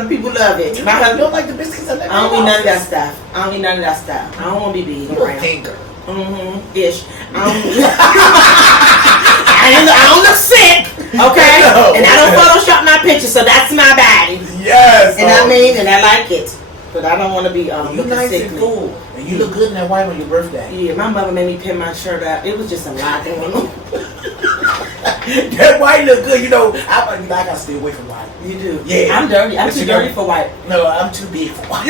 other people love it. My husband don't like the biscuits. I don't eat none of that stuff. I don't want to be big. You're a finger. Ish. I don't look sick, okay? No. And I don't Photoshop my pictures, so that's my body. Yes. And I mean, and I like it. But I don't want to be you nice and cool. And you look good in that white on your birthday. Yeah, my mother made me pin my shirt up. It was just a lot going on. That white look good. You know, I gotta stay away from white. You do? Yeah. I'm dirty. I'm too dirty for white. No, I'm too big for white.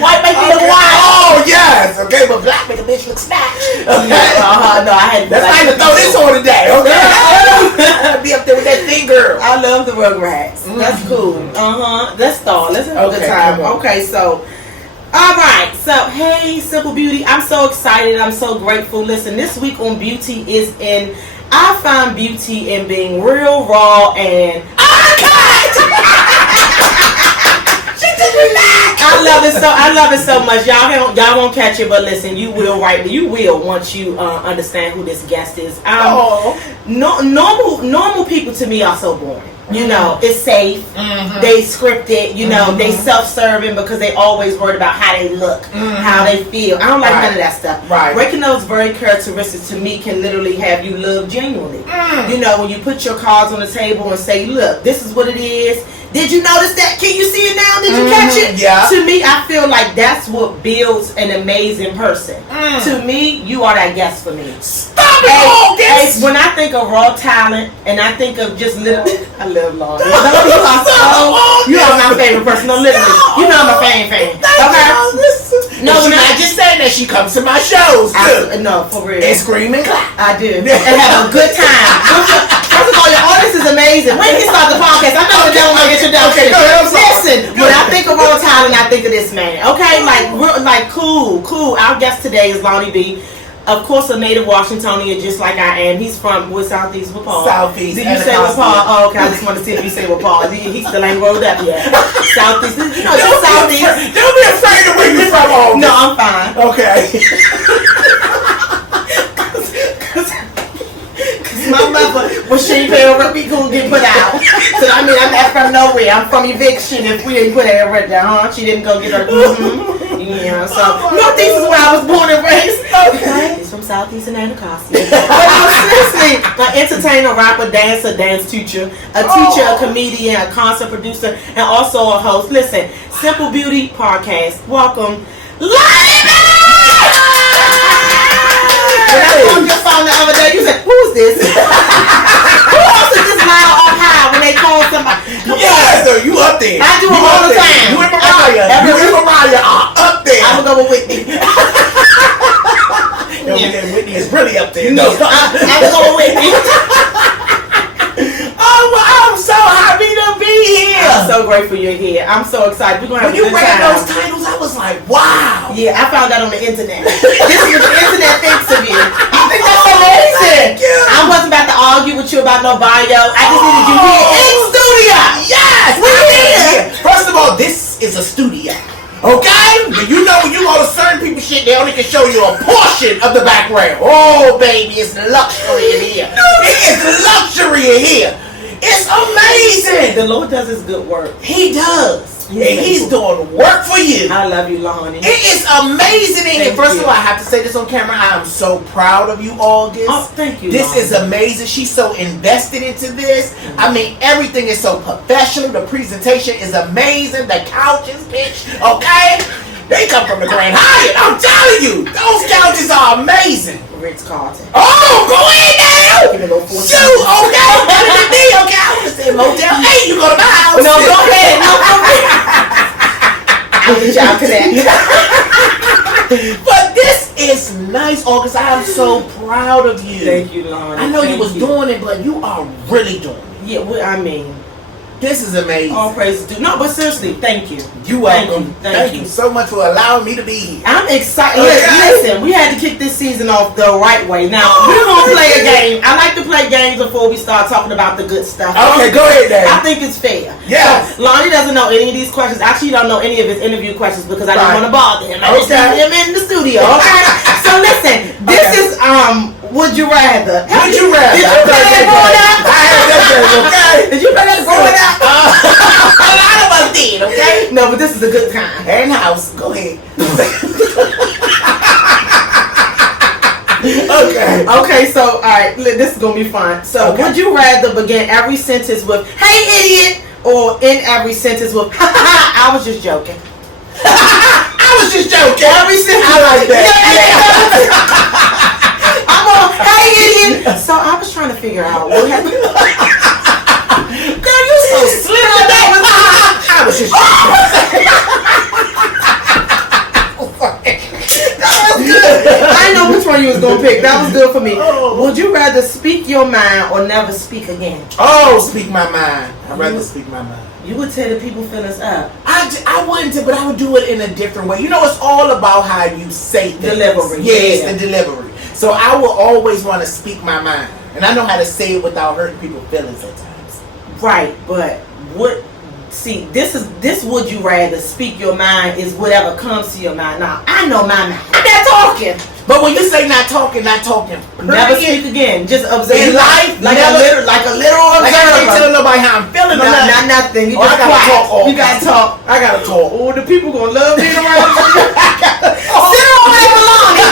White make me look white. Oh, yes. Okay, but black make a bitch look snatched. Okay. No, I had. That's why I throw this on today. Okay. Be up there with that thing, girl. I love the Rugrats. That's cool. Let's start. Let's have a good time. Okay, so. All right. So, hey, Simple Beauty. I'm so excited. I'm so grateful. Listen, this week on Beauty is in. I find beauty in being real, raw, and uncut. I love it so much. Y'all won't catch it, but listen, you will once you understand who this guest is. Normal people to me are so boring. You know, it's safe. They scripted. You know, they self-serving because they always worried about how they look, how they feel. I don't like none of that stuff. Right. Breaking those very characteristics to me can literally have you live genuinely. You know, when you put your cards on the table and say, "Look, this is what it is." Did you notice that? Can you see it now? Did you catch it? Yeah. To me, I feel like that's what builds an amazing person. To me, you are that guest for me. Stop it all this! When I think of raw talent and I think of just little, I love Lonnie. You are my favorite person. No, literally, you know I'm a fan. Okay. No, she's not just saying that. She comes to my shows too. No, for real. And scream and clap. I do. And have a good time. First of all, your audience is amazing. When you start the podcast, I'm not going to introduction. Listen, when I think of raw talent, I think of this man. Okay, like cool. Our guest today is Lonnie B. Of course, a native Washingtonian, just like I am. He's from Southeast Wapall. Southeast. Did you say Wapall? Oh, okay. I just want to see if you say Wapall. He still ain't rolled up yet. Southeast. You know, just Southeast. Don't be afraid of where you're from. No, I'm fine. Okay. My mother, when she ain't pay her rent, we gonna get put out. So I mean, I'm not from nowhere. I'm from eviction. If we didn't put her rent down, she didn't go get her. Yeah. So Northeast is where I was born and raised. Okay. He's from Southeast and Anacostia. But seriously, an entertainer, rapper, dancer, dance teacher, a teacher, a comedian, a concert producer, and also a host. Listen, Simple Beauty Podcast. Welcome, Lonnie B! When I called your phone the other day, you said, "Who's this?" Who else is this loud up high when they call somebody? Yes, so you up there. I do it all the time. You and Mariah are up there. I'm gonna go with Whitney. Whitney is really up there. No, I'm gonna go with Whitney. Oh, well, I'm so happy to be here. I'm so grateful you're here. I'm so excited. We're gonna have when you read those titles, I was like, wow. Yeah, I found that on the internet. This is what the internet thinks of you. I think that's amazing. I wasn't about to argue with you about no bio. I just needed you here in studio. Yes, we're here. First of all, this is a studio. Okay? You know when you go to certain people's shit, they only can show you a portion of the background. Oh, baby, it's luxury in here. It is luxury in here. It's amazing. The Lord does his good work. He does. And he's doing work for you. I love you, Lonnie. It is amazing in here. First of all, I have to say this on camera. I am so proud of you, August. Oh, thank you, This Lonnie. is amazing. She's so invested into this. I mean, everything is so professional. The presentation is amazing. The couches, bitch. Okay? They come from the Grand Hyatt. I'm telling you. Those couches are amazing. Ritz-Carlton. Oh, go in now! Give me a little Shoot, okay? Better than me, okay? I would say Motel 8, you go to my house. No, go ahead. No, go ahead. I'll reach out to that. But this is nice, August. I am so proud of you. Thank you, Lonnie. I know you was doing it, but you are really doing it. Yeah, well, I mean, this is amazing. all praises due. No, but seriously, thank you. You welcome. Thank you so much for allowing me to be here. I'm excited. Okay. Listen, we had to kick this season off the right way. Now, we're going to play a game. I like to play games before we start talking about the good stuff. Okay, go ahead, Dave. I think it's fair. Yes. So, Lonnie doesn't know any of these questions. Actually, don't know any of his interview questions because I didn't want to bother him. I just had him in the studio. Okay? So, listen, this is, Would You Rather. Would you rather? Did you play that growing up? I had that, okay? Did you play that growing up? No, but this is a good kind. And house. Go ahead. Okay, so, alright, this is going to be fun. So, would you rather begin every sentence with, hey, idiot, or end every sentence with, ha ha ha, I was just joking? I was just joking. Every sentence. I like that. I'm on, hey, idiot. So, I was trying to figure out what happened. Girl, you so slim on that. I was just I know which one you was gonna pick. That was good for me. Would you rather speak your mind or never speak again? Oh, speak my mind. I'd rather speak my mind. You would tear the people feelings up. I wouldn't, but I would do it in a different way. You know, it's all about how you say things. Delivery. Yes, the delivery. So I will always want to speak my mind, and I know how to say it without hurting people's feelings at times. Right, but what? See, this would you rather speak your mind is whatever comes to your mind. Now I know my mind. I'm not talking. But when you say not talking. Never speak again. Just observe in life, like a literal observer. Like I can't tell nobody how I'm feeling. No, not nothing. You I gotta talk. You gotta talk. I gotta talk. Oh, the people gonna love being around you. Sit on it, Lonnie.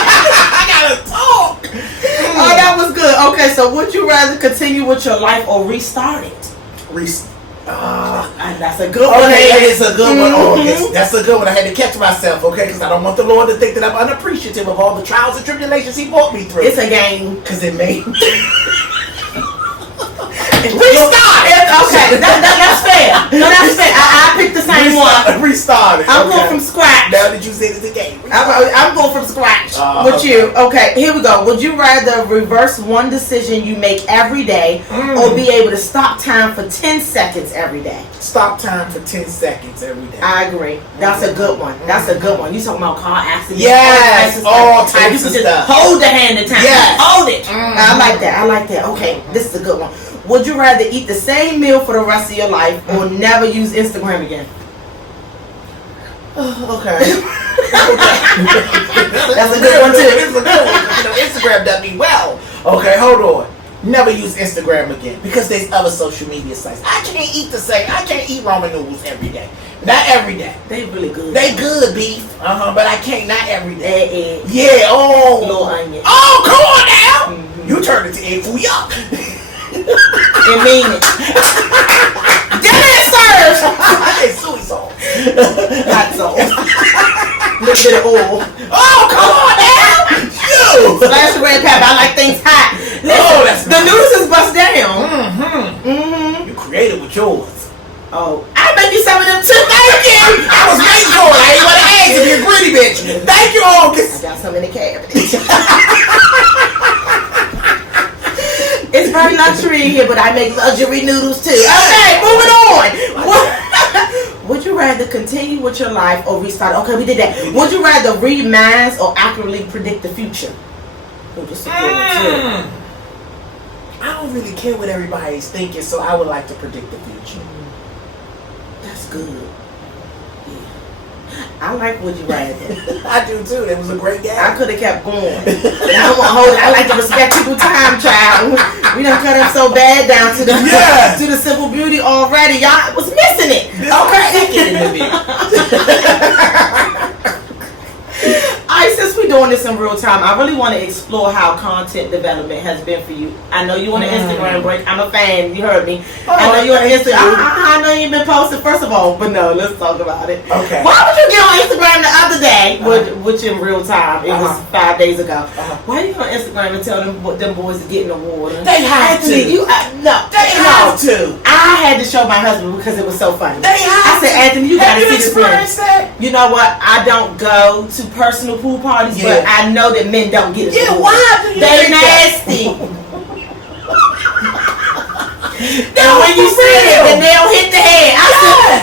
I gotta talk. Oh, that was good. Okay, so would you rather continue with your life or restart it? That's a good one. Okay, that is a good one. Oh, yes, that's a good one. I had to catch myself, okay, because I don't want the Lord to think that I'm unappreciative of all the trials and tribulations He brought me through. It's a game. Because it made me. Restart it. Okay, that's fair. No, that's fair. I picked the same one. Restart it. I'm going from scratch. Now that you said it's a game. I'm going from scratch with you. Okay, here we go. Would you rather reverse one decision you make every day or be able to stop time for 10 seconds every day? Stop time for 10 seconds every day. I agree. That's a good one. That's a good one. You talking about car accidents? Yes, all types you of just stuff. Hold the hand of time. Yes. Hold it. I like that. I like that. Okay, this is a good one. Would you rather eat the same meal for the rest of your life or never use Instagram again? Okay. That's a good one too. It's a good one. You know, Instagram does me well. Okay, hold on. Never use Instagram again because there's other social media sites. I can't eat the same. I can't eat ramen noodles every day. Not every day. They really good. They good beef. But I can't not every day. Egg. Yeah. Oh. Little onion. Oh, come on now. You turned it to egg foo yuck. And mean it. Get it served. It's soy sauce. Hot sauce. Little bit of oil. Oh, come on now. You. Splash of red pepper. I like things hot. Listen, That's the nice. noodles is bust down. You creative with yours. Oh, I make you some of them too. Thank you. I was waiting for it. I ain't want to ask if you're a greedy bitch. Thank you, August. I got some in the cabinet. It's very luxury in here, but I make luxury noodles too. Okay, moving on. Would you rather continue with your life or restart? Okay, we did that. Would you rather read minds or accurately predict the future? Oh, this is a good one too. I don't really care what everybody's thinking, so I would like to predict the future. That's good. I like Would You Rather. I do too. That was a great game. I could have kept going. I don't want to hold it. I like to respect people's time, child. We done cut up so bad down to the to the simple beauty already. Y'all was missing it. Alright, since we're doing this in real time, I really want to explore how content development has been for you. I know you on the Instagram break. I'm a fan. You heard me. I know you on the Instagram. I know you've been posting, first of all, but no, let's talk about it. Okay. Why would you get on Instagram the other day, which in real time, it was 5 days ago. Why you on Instagram and tell them boys to get in the water? They have to. They have to. I had to show my husband because it was so funny. They have I said, Anthony, you got to see this man. that? You know what? I don't go to personal pool parties, but I know that men don't get it. Yeah, why do you They think nasty. And when you see it, the nail hit the head. I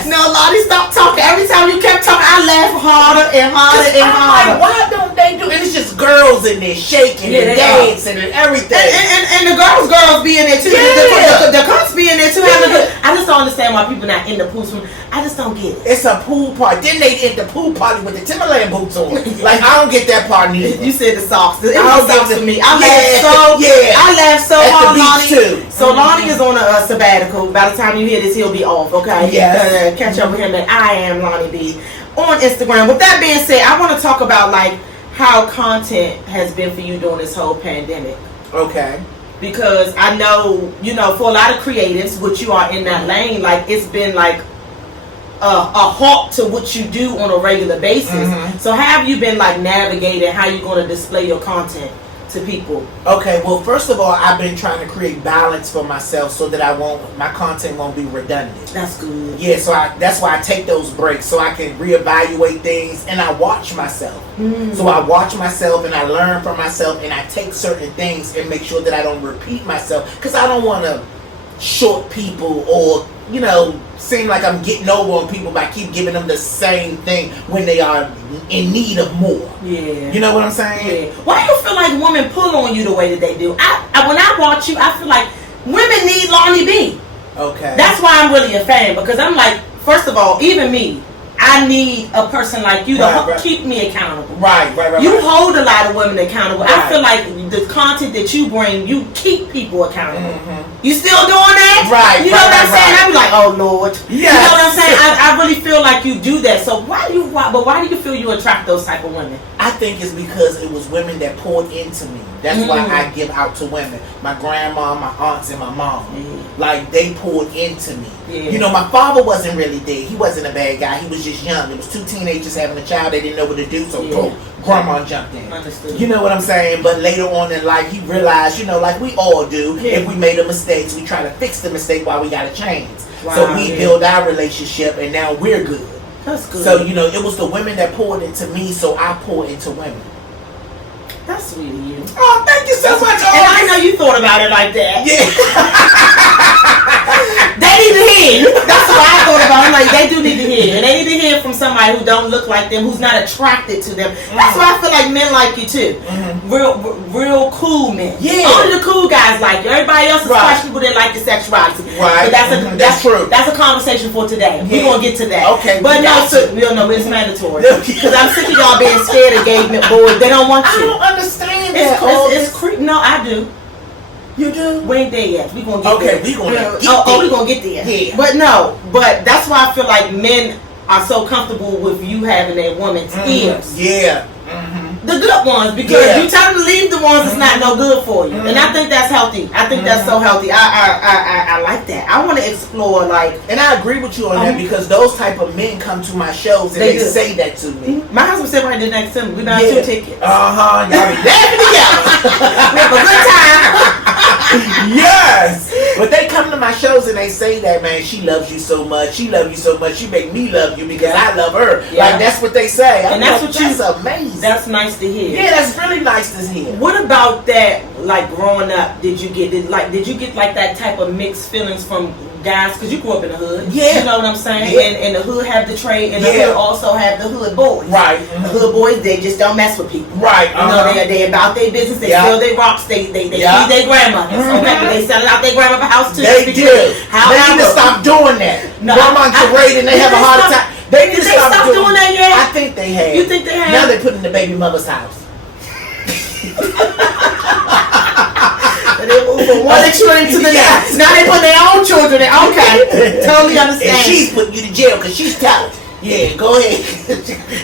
said, no, Lottie, stop talking. Every time you kept talking, I laughed harder and harder and harder. Like, why don't they do? And it's just girls in there shaking and dancing and everything. And the girls be in there too. The cunts be in there too. I just don't understand why people not in the pool. I just don't get it. It's a pool party. Then they in the pool party with the Timberland boots on. Like, I don't get that part neither. You said the socks. It was socks for me. I laughed so hard, Lonnie. Too. So Lonnie is on a sabbatical. By the time you hear this, he'll be off. Okay. Yes. Catch up with him at I am Lonnie B on Instagram. With that being said, I want to talk about like how content has been for you during this whole pandemic. Okay. Because I know, for a lot of creatives, which you are in that lane, like it's been like a halt to what you do on a regular basis. Mm-hmm. So how have you been like navigating how you're going to display your content to people? Okay, well, first of all, I've been trying to create balance for myself so that my content won't be redundant. That's good. Yeah, so that's why I take those breaks so I can reevaluate things and I watch myself. Mm. So I watch myself and I learn from myself and I take certain things and make sure that I don't repeat myself because I don't want to short people or seem like I'm getting over on people by keep giving them the same thing when they are in need of more. Yeah. You know what I'm saying? Yeah. Why do you feel like women pull on you the way that they do? When I watch you, I feel like women need Lonnie B. Okay. That's why I'm really a fan because I'm like, first of all, even me, I need a person like you to keep me accountable. Right. You hold a lot of women accountable. Right. I feel like the content that you bring, you keep people accountable. Mm-hmm. You still doing that? Right. You know what I'm saying? I be like, oh Lord. Yes. You know what I'm saying? I really feel like you do that. So why do you feel you attract those type of women? I think it's because it was women that poured into me. That's why I give out to women. My grandma, my aunts, and my mom. Like, they poured into me. Yeah. My father wasn't really there. He wasn't a bad guy. He was just young. There was two teenagers having a child. They didn't know what to do. So, boom, grandma jumped in. Understood. You know what I'm saying? But later on in life, he realized, like we all do, if we made a mistake, we try to fix the mistake while we got a chance. Wow, so we build our relationship, and now we're good. That's good. So, it was the women that poured into me, so I poured into women. That's sweet of you. Oh, thank you so much. And I know you thought about it like that. Yeah. They need to hear. That's what I thought about. I'm like, they do need to hear. And they need to hear from somebody who don't look like them, who's not attracted to them. That's why I feel like men like you too. Mm-hmm. Real cool men. Yeah. Only the cool guys like you. Everybody else is questionable that like your sexuality. Right. But that's true. That's a conversation for today. Yeah. We're gonna get to that. Okay. But no, it's mandatory. Because I'm sick of y'all being scared of gay boys. They don't want you. I don't understand that. It's creepy. No, I do. You do? We ain't there yet. We gonna get there. We gonna get there. We gonna get there. Yeah. But that's why I feel like men are so comfortable with you having that woman's ears. Yeah. The good ones, because you tell them to leave the ones that's not no good for you. And I think that's healthy. I think that's so healthy. I like that. I want to explore and I agree with you on that because those type of men come to my shows and they say that to me. My husband said right there next to me, we got 2 tickets. Y'all be laughing together. We have a good time. Yes. But they come to my shows and they say that, man, she loves you so much. She loves you so much. She make me love you because I love her. Yeah. Like, that's what they say. And that's amazing. That's nice to hear. Yeah, that's really nice to hear. What about that, like, growing up, did you get like that type of mixed feelings from guys? Because you grew up in the hood. Yeah. You know what I'm saying? Yeah. And the hood have the trade, and the hood also have the hood boys. Right. The hood boys, they just don't mess with people. Right. You know, they about their business. They sell their rocks. They feed their grandmothers. Okay. They selling out their grandmother house too. They do. They need to stop doing that. No, Grandma parade and they have a hard time. They need to stop doing that yet? I think they have. You think they have? Now they're putting the baby mother's house. They move from one extreme to the next. Now they put their own children in. Okay. Totally understand. And she's putting you to jail because she's talented. Yeah, go ahead.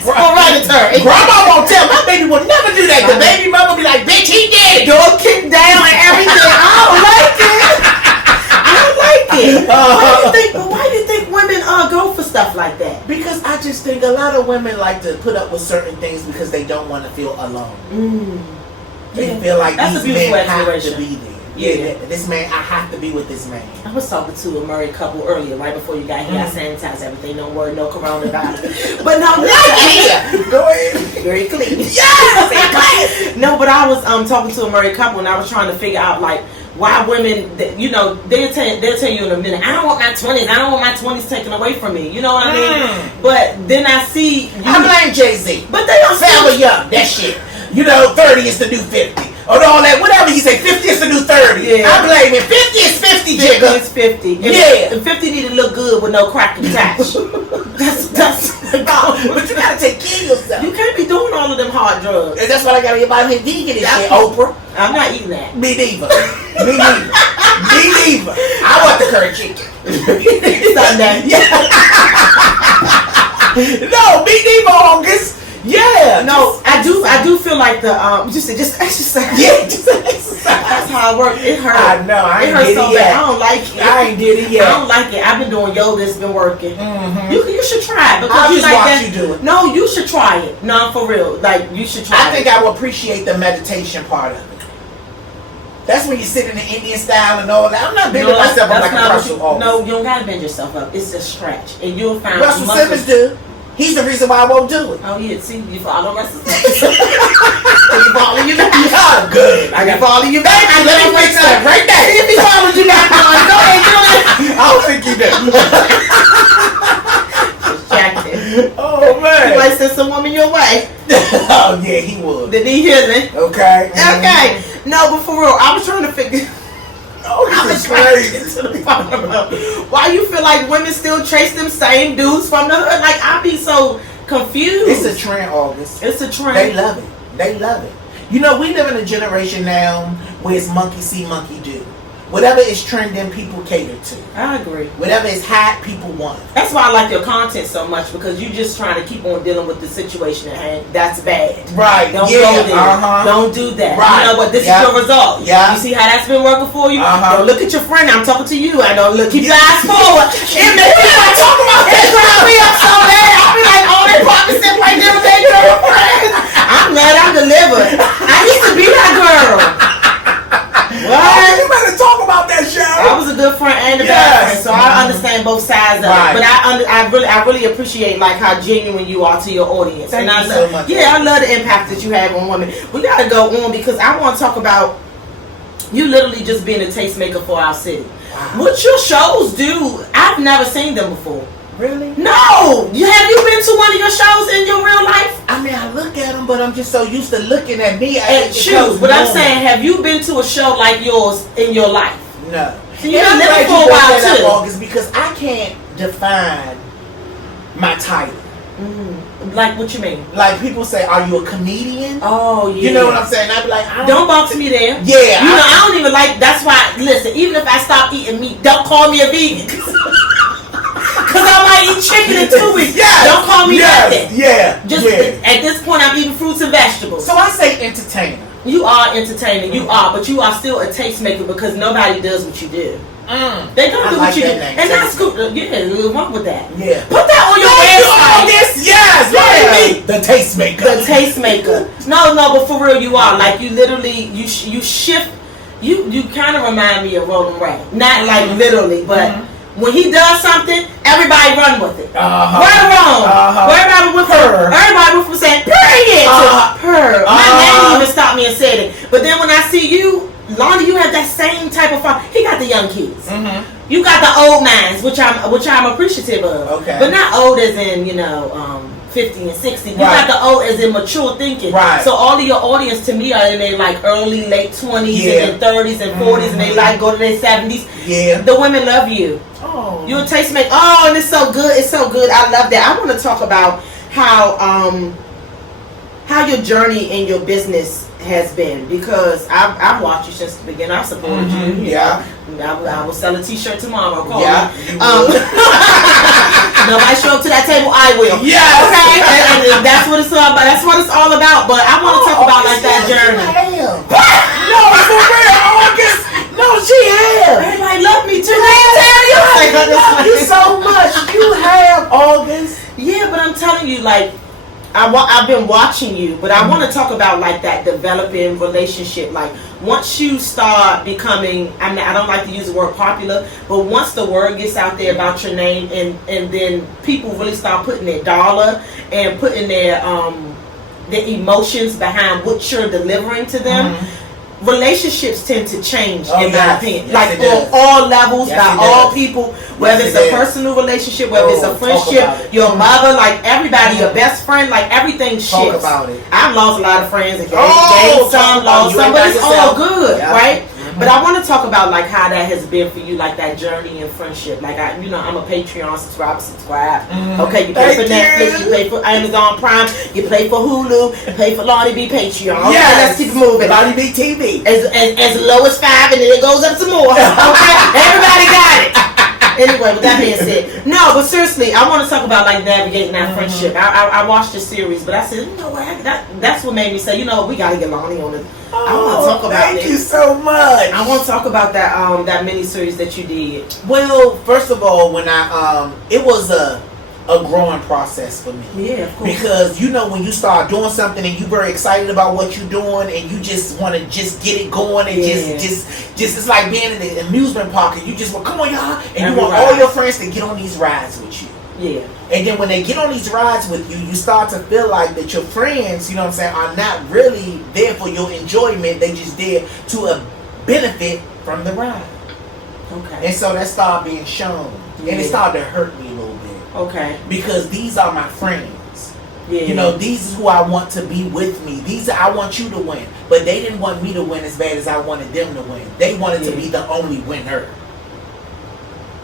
All right, it's her. Grandma won't tell. My baby will never do that. The baby mama be like, bitch, he did. Door kicked down and everything. I don't like it. I don't like it. Why do you think women go for stuff like that? Because I just think a lot of women like to put up with certain things because they don't want to feel alone. They feel like these men have to be there. Yeah, this man, I have to be with this man. I was talking to a married couple earlier, right before you got here. I sanitized everything, no word, no coronavirus. But no, go ahead. Very clean. Yes, no, but I was talking to a married couple, and I was trying to figure out like why women, they'll tell you in a minute, I don't want my 20s. I don't want my 20s taken away from me. You know what I mean? But then I see, I blame Jay-Z. But they don't Family Young, that shit. 30 is the new 50. Or all that, whatever you say, 50 is the new 30. Yeah. I blame it. 50 is 50, 50 Jigga. is 50. Yeah. And 50 need to look good with no crack attached. That's But you gotta take care of yourself. You can't be doing all of them hard drugs. And that's why I gotta get my vegan and shit, Oprah. I'm not eating that. Me neither. Me neither. I want the curry chicken. Sunday. No, me neither, August. Yeah. No, I do feel like the just exercise. Yeah, just exercise. That's how it works. It hurts. I know. I ain't hurts did so it yet. bad. I don't like it. I ain't did it yet. I don't like it. I've been doing yoga. It's been working. Mm-hmm. You should try it because I'll you just like watch that. you do it. No, you should try it. No, for real. Like you should try. I think I will appreciate the meditation part of it. That's when you sit in the Indian style and all that. I'm not bending myself up like a Russell. No, you don't gotta bend yourself up. It's a stretch, and you'll find. Russell Simmons do. He's the reason why I won't do it. Oh yeah, see, you follow Russell Simmons. You follow you back. Oh, good. I can follow you back. Let me fix that right there. See if he followed you back on. Go ahead, do it. I don't think you did. Distracted. Oh man. You might send some woman your way. Oh yeah, he would. That need healing. Okay. Okay. No, but for real, I was trying to figure. Oh, this is crazy. Why you feel like women still chase them same dudes from the hood? Like I be so confused. It's a trend, August. It's a trend. They love it. They love it. We live in a generation now where it's monkey see, monkey do. Whatever is trending, people cater to. I agree. Whatever is hot, people want. That's why I like your content so much because you just trying to keep on dealing with the situation at hand. That's bad. Right. Don't go there. Don't do that. Right. You know what? This is your result. Yeah. You see how that's been working for you? Uh-huh. Don't look at your friend. I'm talking to you. I know. Look, keep your eyes forward. If they keep talking about that, drive me up so bad. I'll be like, oh, they probably sit right there with their girlfriend. I'm glad I'm delivered. I used to be that girl. What? Oh, you better talk about that show. I was a good friend and a bad friend, so I understand both sides of it. But I really appreciate like how genuine you are to your audience. Thank and you so much. Yeah, I love the impact that you have on women. We gotta go on because I want to talk about you literally just being a tastemaker for our city. Wow. What your shows do, I've never seen them before. Really? No! Have you been to one of your shows in your real life? I mean, I look at them, but I'm just so used to looking at me. And choose. But I'm saying, have you been to a show like yours in your life? No. So you've been living for a while too. August, because I can't define my title. Like what you mean? Like people say, are you a comedian? Oh yeah. You know what I'm saying? I'd be like, don't box me there. Yeah. You know, I don't even like. That's why. Listen, even if I stop eating meat, don't call me a vegan. Cause I might eat chicken in 2 weeks. Yes. Don't call me nothing. Yeah. Just at this point, I'm eating fruits and vegetables. So I say entertainer. You are entertaining. You are, but you are still a tastemaker because nobody does what you do. They don't do what you do, and that's good. Yeah, there's wrong with that. Yeah. Put that on your website. Yes. Yeah. The tastemaker. The tastemaker. No, but for real, you are. Like you literally, you shift. You kind of remind me of Roland Ray. Not like literally, but. When he does something, everybody run with it. Right or wrong. Everybody with her. Everybody with him saying, period. Her. My name even stopped me and said it. But then when I see you, Lonnie, you have that same type of fun. He got the young kids. You got the old minds, which I'm appreciative of. Okay. But not old as in, 50 and 60. You got the old as in mature thinking. Right. So all of your audience to me are in their like early, late 20s and their 30s and 40s and they like go to their 70s. Yeah. The women love you. Oh. You're a tastemaker. Oh, and it's so good. It's so good. I love that. I want to talk about how your journey in your business has been because I've watched you since the beginning. I supported you. Yeah. I will sell a t-shirt tomorrow. Call yeah. me. Nobody show up to that table, I will. Yeah. Okay. And that's what it's all about. That's what it's all about. But I want to talk about like that journey. No, for real, August. No, she has. Everybody love me too. I love you so much. You have, August. Yeah, but I'm telling you, like, I've been watching you, but I want to talk about like that developing relationship. Like once you start becoming, I don't like to use the word popular, but once the word gets out there about your name, and then people really start putting their dollar and putting their emotions behind what you're delivering to them. relationships tend to change, in my opinion. Yes, like on all levels, by all people, whether it's a personal relationship, whether it's a friendship, your mother, like everybody, your best friend, like everything shifts. Talk about it. I've lost a lot of friends and gained some, lost some, but it's all good, right? But I want to talk about like how that has been for you, like that journey in friendship. Like I'm a Patreon subscribe. Okay, you pay for Netflix, you pay for Amazon Prime, you pay for Hulu, you pay for Lonnie B Patreon. Okay, let's keep it moving. Lonnie B TV. As low as $5, and then it goes up some more. Okay, everybody got it. Anyway, with that being said, no, but seriously, I want to talk about like navigating that friendship. I watched the series, but I said, you know what, that's what made me say, you know, we gotta get Lonnie on it. I want to talk about it. Thank you so much. I want to talk about that mini series that you did. Well, first of all, when I it was a growing process for me. Yeah, of course. Because you know when you start doing something and you're very excited about what you're doing and you just want to just get it going and just it's like being in an amusement park and you just want, come on y'all, and you want all your friends to get on these rides with you. Yeah. And then when they get on these rides with you, you start to feel like that your friends, you know what I'm saying, are not really there for your enjoyment. They just there to benefit from the ride. Okay. And so that started being shown. And it started to hurt me a little bit. Okay. Because these are my friends. Yeah. You know, these is who I want to be with me. I want you to win. But they didn't want me to win as bad as I wanted them to win. They wanted to be the only winner.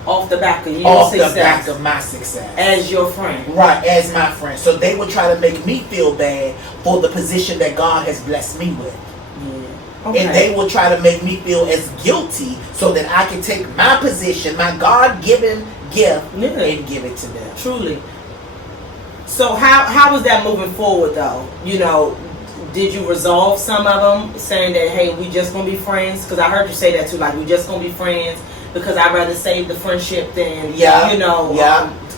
Off the back of your success. Off the back of my success. As your friend. Right, as my friend. So they would try to make me feel bad for the position that God has blessed me with. Yeah. Okay. And they will try to make me feel as guilty so that I can take my position, my God-given gift, and give it to them. Truly. So how was that moving forward though? You know, did you resolve some of them saying that, hey, we just gonna be friends? Because I heard you say that too, like we just gonna be friends because I'd rather save the friendship than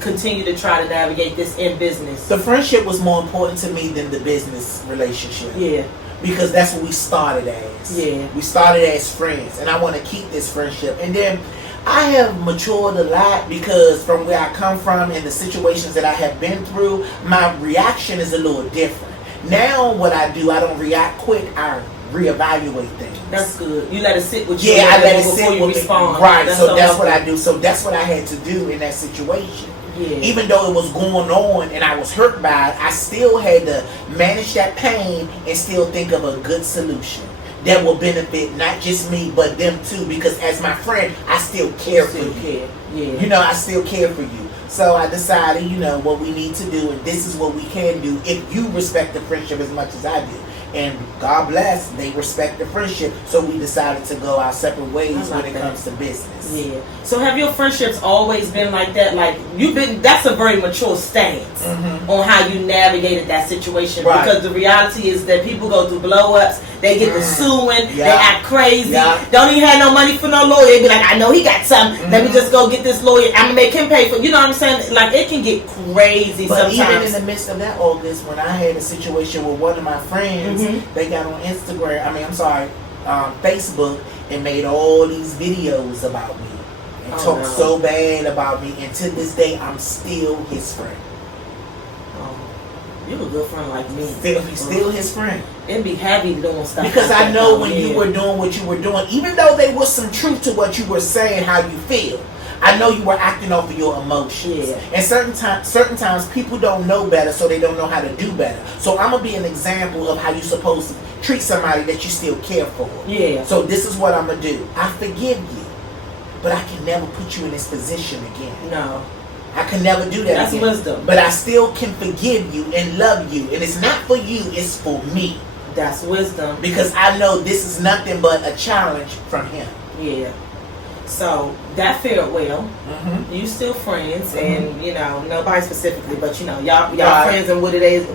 continue to try to navigate this in business. The friendship was more important to me than the business relationship. Yeah. Because that's what we started as. Yeah. We started as friends, and I want to keep this friendship. And then I have matured a lot because from where I come from and the situations that I have been through, my reaction is a little different. Now what I do, I don't react quick, I reevaluate things. That's good. You let it sit with you. Yeah, I let it sit before you respond. Right, so that's what I do. So that's what I had to do in that situation. Yeah. Even though it was going on and I was hurt by it, I still had to manage that pain and still think of a good solution that will benefit not just me but them too, because as my friend I still care for you. Yeah. You know, I still care for you. So I decided, you know, what we need to do, and this is what we can do if you respect the friendship as much as I do. And God bless, they respect the friendship, so we decided to go our separate ways when it comes to business. Yeah. So have your friendships always been like that? Like that's a very mature stance on how you navigated that situation. Right. Because the reality is that people go through blow-ups, they get to suing, they act crazy, don't even have no money for no lawyer. They be like, I know he got something, let me just go get this lawyer, I'm gonna make him pay for, you know what I'm saying? Like it can get crazy sometimes. But even in the midst of that, August, when I had a situation with one of my friends, they got on Facebook and made all these videos about me and talked so bad about me, and to this day I'm still his friend. You're a good friend like me. Still his friend. It'd be heavy doing stuff. Because like I know when you were doing what you were doing, even though there was some truth to what you were saying, how you feel, I know you were acting off of your emotions. Yeah. And certain times people don't know better, so they don't know how to do better. So I'm gonna be an example of how you're supposed to treat somebody that you still care for. Yeah. So this is what I'm gonna do. I forgive you, but I can never put you in this position again. No. I can never do that again. That's wisdom. But I still can forgive you and love you. And it's not for you, it's for me. That's wisdom. Because I know this is nothing but a challenge from him. Yeah. So that fared well. You still friends, and you know nobody specifically, but you know y'all friends, and what it is.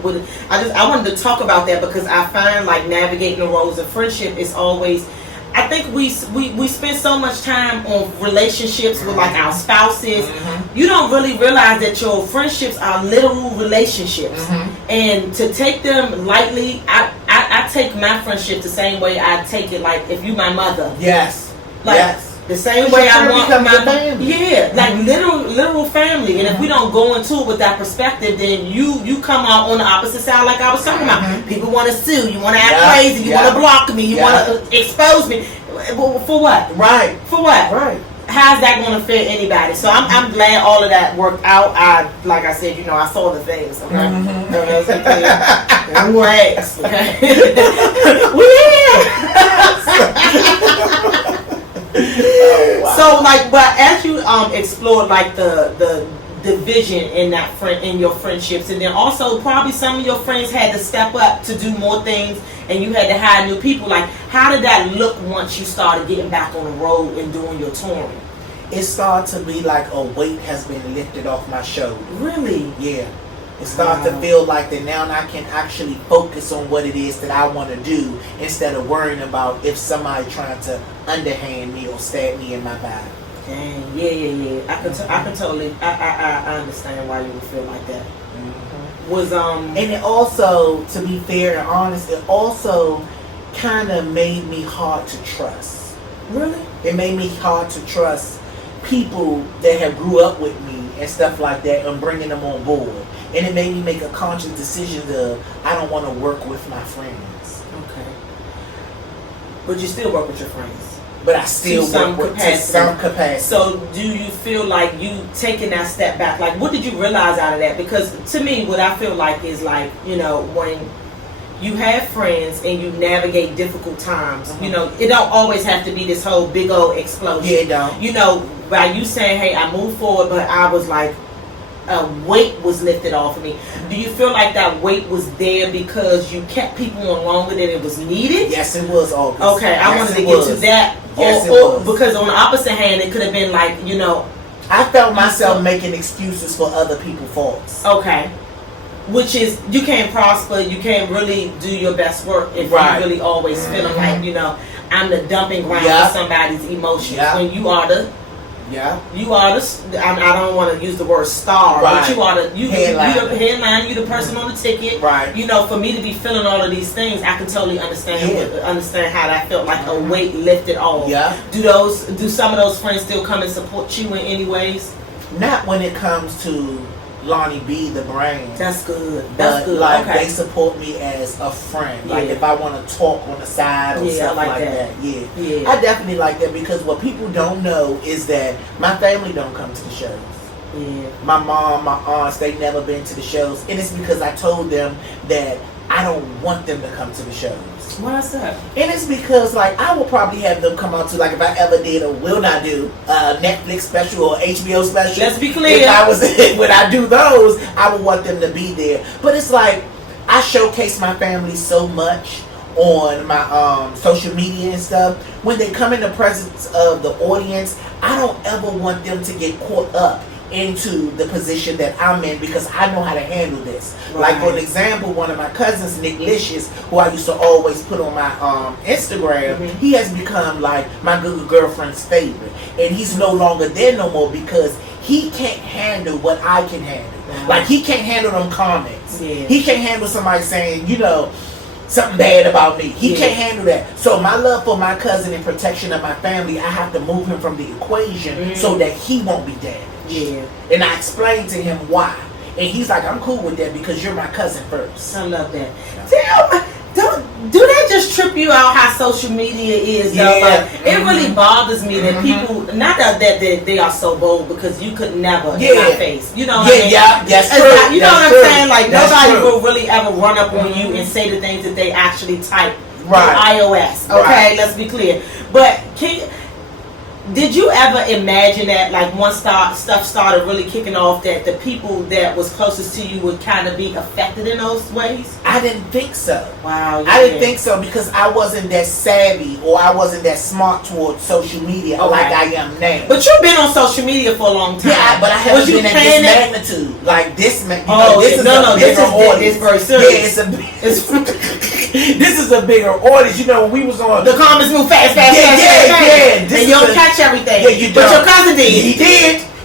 I wanted to talk about that because I find like navigating the roles of friendship is always. I think we spend so much time on relationships with like our spouses. You don't really realize that your friendships are literal relationships, and to take them lightly, I take my friendship the same way I take it. Like if you my mother, yes, like. Yes. The same way I want my family. Yeah, like literal family. And if we don't go into it with that perspective, then you come out on the opposite side, like I was talking about. People want to sue, you want to act crazy, you want to block me, you want to expose me. For what? Right. For what? Right. How's that going to fit anybody? So I'm glad all of that worked out. Like I said, I saw the things. Okay, I'm gonna ask. Okay. Oh, wow. So but as you explored the division in your friendships, and then also probably some of your friends had to step up to do more things, and you had to hire new people. Like, how did that look once you started getting back on the road and doing your touring? It started to be like a weight has been lifted off my shoulder. Really? Yeah. It started to feel like that now I can actually focus on what it is that I want to do instead of worrying about if somebody trying to underhand me or stab me in my back. Dang, yeah. I can totally. I understand why you would feel like that. And it also, to be fair and honest, it also kind of made me hard to trust. Really? It made me hard to trust people that have grew up with me and stuff like that, and bringing them on board. And it made me make a conscious decision of I don't want to work with my friends. Okay. But you still work with your friends. But I still work to some capacity. So do you feel like you taking that step back? Like, what did you realize out of that? Because to me, what I feel like is like, when you have friends and you navigate difficult times, it don't always have to be this whole big old explosion. Yeah, it don't. By you saying, hey, I moved forward, but I was like, a weight was lifted off of me. Do you feel like that weight was there because you kept people on longer than it was needed? Yes, it was. August. Okay, I wanted to get to that. Yes, or because on the opposite hand, it could have been like, I felt myself making excuses for other people's faults. Okay. Which is, you can't prosper, you can't really do your best work if you really always feeling like, I'm the dumping ground for somebody's emotions. When you are the you are the. I don't want to use the word star, but you are the. You the headline. You the person on the ticket. Right. For me to be feeling all of these things, I can totally understand how that felt like a weight lifted off. Yeah. Do some of those friends still come and support you in any ways? Not when it comes to Lonnie B, the brand. That's good. They support me as a friend. Like if I want to talk on the side or stuff like that. Yeah. I definitely like that, because what people don't know is that my family don't come to the shows. Yeah. My mom, my aunts, they never been to the shows, and it's because I told them that I don't want them to come to the shows. Why is that? And it's because, I will probably have them come out to, if I ever did or will not do a Netflix special or HBO special. Let's be clear. When I do those, I would want them to be there. But it's I showcase my family so much on my social media and stuff. When they come in the presence of the audience, I don't ever want them to get caught up into the position that I'm in, because I know how to handle this. Like, for an example, one of my cousins, Nick Licious, who I used to always put on my Instagram, he has become my good girlfriend's favorite, and he's no longer there no more because he can't handle what I can handle. He can't handle them comments. He can't handle somebody saying, something bad about me. He can't handle that. So my love for my cousin and protection of my family, I have to move him from the equation so that he won't be damaged. Yeah. And I explained to him why. And he's like, I'm cool with that because you're my cousin first. I love that. Do that just trip you out how social media is, though? It really bothers me that people, not that they are so bold, because you could never in my face. You know what I mean? That's true. You know what I'm saying? Nobody will really ever run up on you and say the things that they actually type on iOS. Okay, let's be clear. But did you ever imagine that, once stuff started really kicking off, that the people that was closest to you would kind of be affected in those ways? I didn't think so. Wow. I didn't think so, because I wasn't that savvy, or I wasn't that smart towards social media like I am now. But you've been on social media for a long time. Yeah, but I haven't been at this magnitude. This is very serious. This is a bigger audience. When we was on, the comments move fast. And you don't catch everything. Yeah, you don't. But your cousin did.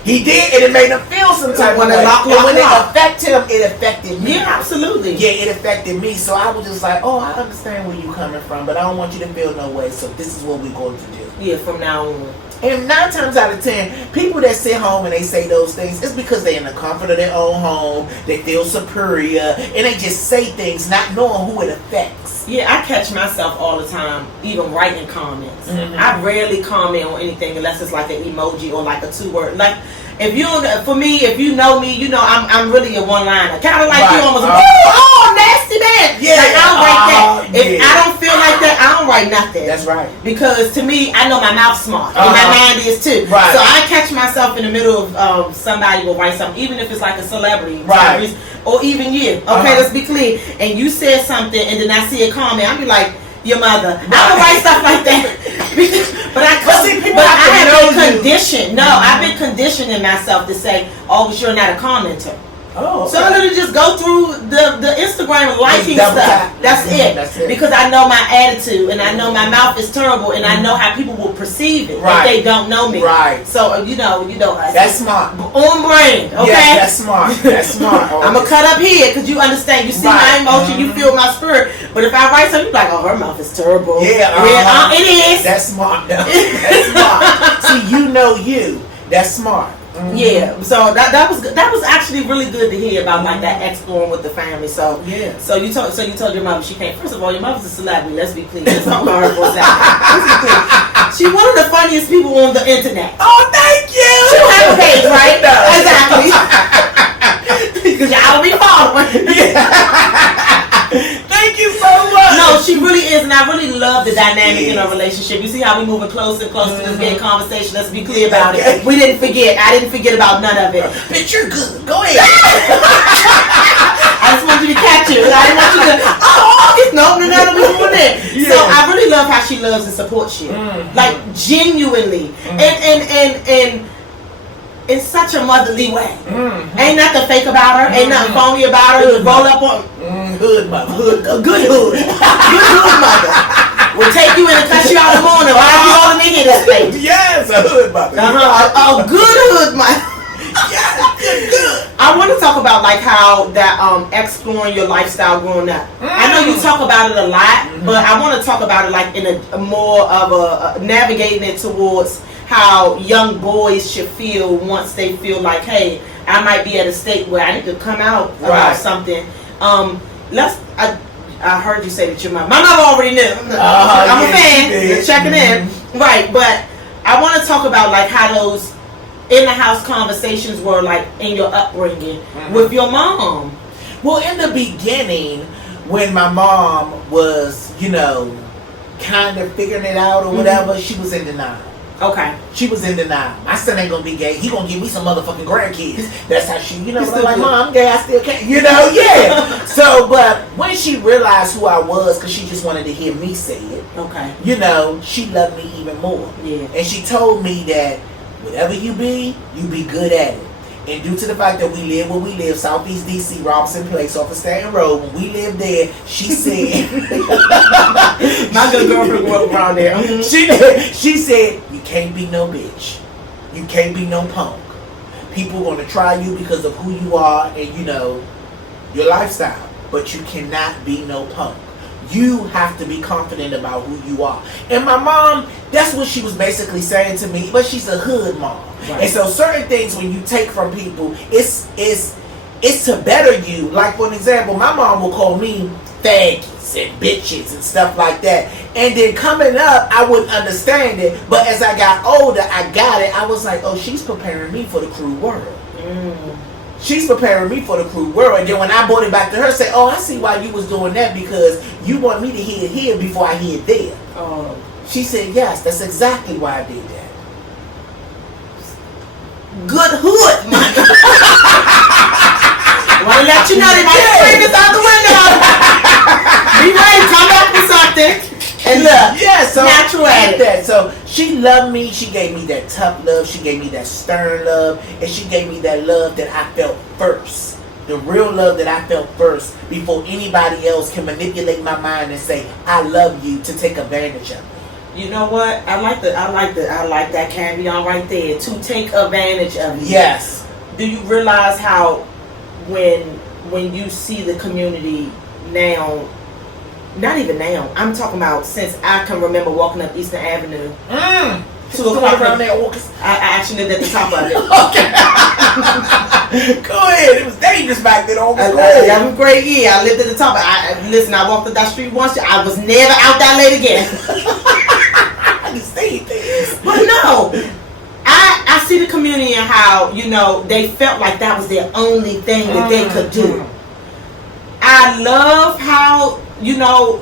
He did, and it made him feel some type of way. And when it affected him, it affected me. Yeah, absolutely. Yeah, it affected me. So I was just like, I understand where you're coming from, but I don't want you to feel no way. So this is what we're going to do. Yeah, from now on. And 9 times out of 10, people that sit home and they say those things, it's because they're in the comfort of their own home. They feel superior, and they just say things not knowing who it affects. Yeah, I catch myself all the time, even writing comments. I rarely comment on anything unless it's like an emoji or like a 2-word. Like, if you, for me, if you know me, you know I'm really a one-liner. Kind of like you almost, oh, nasty man. Yeah, like I don't write that. If I don't feel like that, I don't write nothing. That's right. Because to me, I know my mouth's smart, and my mind is too. Right. So I catch myself in the middle of somebody will write something, even if it's like a celebrity, right, or even you. Okay, let's be clear. And you said something, and then I see a comment, I'll be like, your mother. I would write stuff like that. but I have been conditioned. No, I've been conditioning myself to say, oh, you're not a commenter. Oh, okay. So I literally just go through the Instagram liking stuff. That's it. Because I know my attitude, and I know my mouth is terrible, and I know how people will perceive it if they don't know me. Right. So you know. That's smart. On brain. Okay. Yes, that's smart. That's smart. I'm gonna cut up here because you understand. You see my emotion. You feel my spirit. But if I write something, you're like, oh, her mouth is terrible. Yeah. It is. That's smart. That's smart. See, you know you. That's smart. Yeah, so that was actually really good to hear about like that exploring with the family. So yeah, so you told your mother she can't. First of all, your mother's a celebrity. Let's be clear. Let's talk about her for a second. She's one of the funniest people on the internet. Oh, thank you. She don't have a page, right? No. Exactly. Because y'all be following. Thank you so much. No, she really is, and I really love the dynamic in our relationship. You see how we moving closer and closer to this gay conversation. Let's be clear about it. We didn't forget. I didn't forget about none of it. Bitch, you're good. Go ahead. I just want you to catch it. I didn't want you to. No, we doing it. Yeah. So I really love how she loves and supports you, like genuinely, and in such a motherly way. Ain't nothing fake about her. Ain't nothing phony about her. Roll up on hood mother. Good hood mother. Will take you in and cut you out in the morning. Why you all in here this day? Yes, a hood mother. A good hood mother. Yes, good. I want to talk about like how that exploring your lifestyle growing up. I know you talk about it a lot, but I want to talk about it like in a more of a navigating it towards how young boys should feel once they feel like, hey, I might be at a state where I need to come out about something. I heard you say that your mom. My mom already knew. I'm a fan. Checking in. Right, but I want to talk about like how those in the house conversations were like in your upbringing with your mom. Well, in the beginning, when my mom was, kind of figuring it out or whatever, she was in denial. Okay. She was in denial. My son ain't gonna be gay. He gonna give me some motherfucking grandkids. That's how she, like, Mom, I'm gay. I still can't. Yeah. So, but when she realized who I was, because she just wanted to hear me say it. Okay. She loved me even more. Yeah. And she told me that whatever you be good at it. And due to the fact that we live where we live, Southeast DC, Robinson Place, off of Staten Road, when we lived there, she said, my good girlfriend grew up around there. She said, you can't be no bitch. You can't be no punk. People are going to try you because of who you are and, your lifestyle. But you cannot be no punk. You have to be confident about who you are. And my mom, that's what she was basically saying to me, but she's a hood mom. Right. And so certain things when you take from people, it's to better you. Like, for an example, my mom will call me faggots and bitches and stuff like that. And then coming up, I wouldn't understand it. But as I got older, I got it. I was like, oh, she's preparing me for the cruel world. She's preparing me for the cruel world. And then when I brought it back to her, say, oh, I see why you was doing that, because you want me to hear it here before I hear it there. Oh. She said, yes, that's exactly why I did that. Good hood, man. I want to let you know they might bring this out the window. Be ready, come back with something. And look, so natural at that. So she loved me. She gave me that tough love. She gave me that stern love. And she gave me that love that I felt first. The real love that I felt first before anybody else can manipulate my mind and say, I love you, to take advantage of me. You know what? I like that caveat right there. To take advantage of you. Yes. Do you realize how when you see the community now, not even now, I'm talking about since I can remember walking up Eastern Avenue, to a around there, August. I actually lived at the top of it. Okay. Go ahead. It was dangerous back then, August. That was a great year. I lived at the top. Listen, I walked up that street once. I was never out that late again. I can say things. But no, I see the community and how, you know, they felt like that was their only thing that they could do. I love how, you know,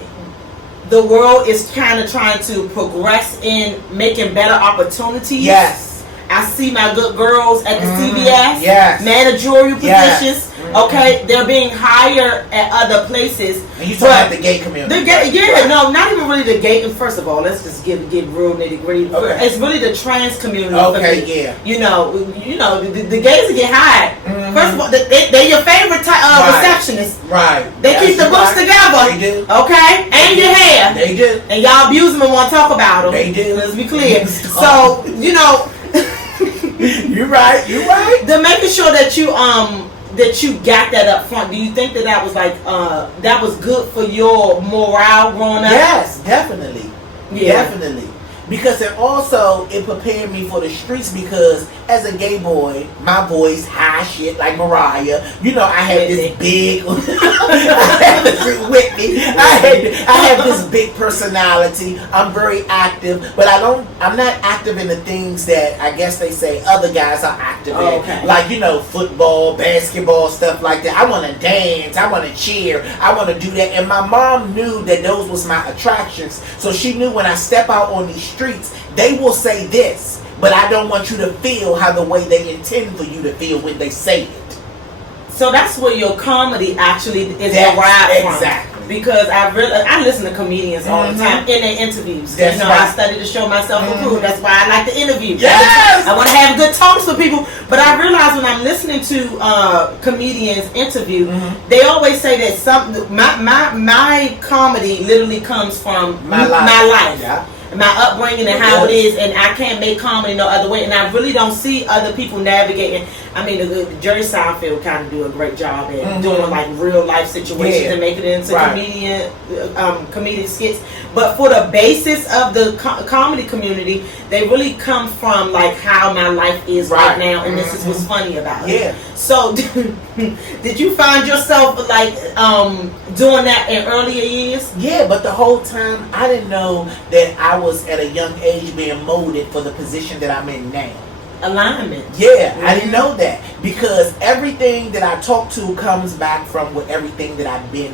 the world is kind of trying to progress in making better opportunities. Yes. I see my good girls at the CVS, managerial positions. Yes. Okay, they're being hired at other places. And you talking about the gay community? No, not even really the gay. First of all, let's just get real nitty gritty. Okay. It's really the trans community. Okay, You know, the gays get hired. First of all, they're your favorite type of receptionist. Right. They keep the books together. They do. Okay, and your hair. They do. And y'all abuse them and want to talk about them. They do. Let's be clear. So you know. You're right. They're making sure that you got that up front. Do you think that was like that was good for your morale growing up? Yes, definitely. Yeah. Definitely. Because it prepared me for the streets, because as a gay boy, my voice high shit like Mariah. You know, I have this big Whitney. I have this big personality. I'm very active, but I'm not active in the things that I guess they say other guys are active in. Okay. Like, you know, football, basketball, stuff like that. I want to dance, I want to cheer, I want to do that. And my mom knew that those was my attractions. So she knew when I step out on these streets, they will say this, but I don't want you to feel how the way they intend for you to feel when they say it. So that's where your comedy actually is derived from. Exactly. Because I listen to comedians all the time in their interviews. That's you know, right. I study to show myself approved. That's why I like to interview. Yes! I want to have good talks with people. But I realize when I'm listening to comedians interview, they always say that my comedy literally comes from my life. Yeah. My upbringing and how it is, and I can't make comedy no other way, and I really don't see other people navigating. I mean, the Jerry Seinfeld kind of do a great job at doing like real life situations and making it into comedic skits. But for the basis of the comedy community, they really come from like how my life is right now, and this is what's funny about it. Yeah. So, did you find yourself like doing that in earlier years? Yeah, but the whole time I didn't know that I was at a young age being molded for the position that I'm in now. Alignment. Yeah, I didn't know that, because everything that I talk to comes back from everything that I've been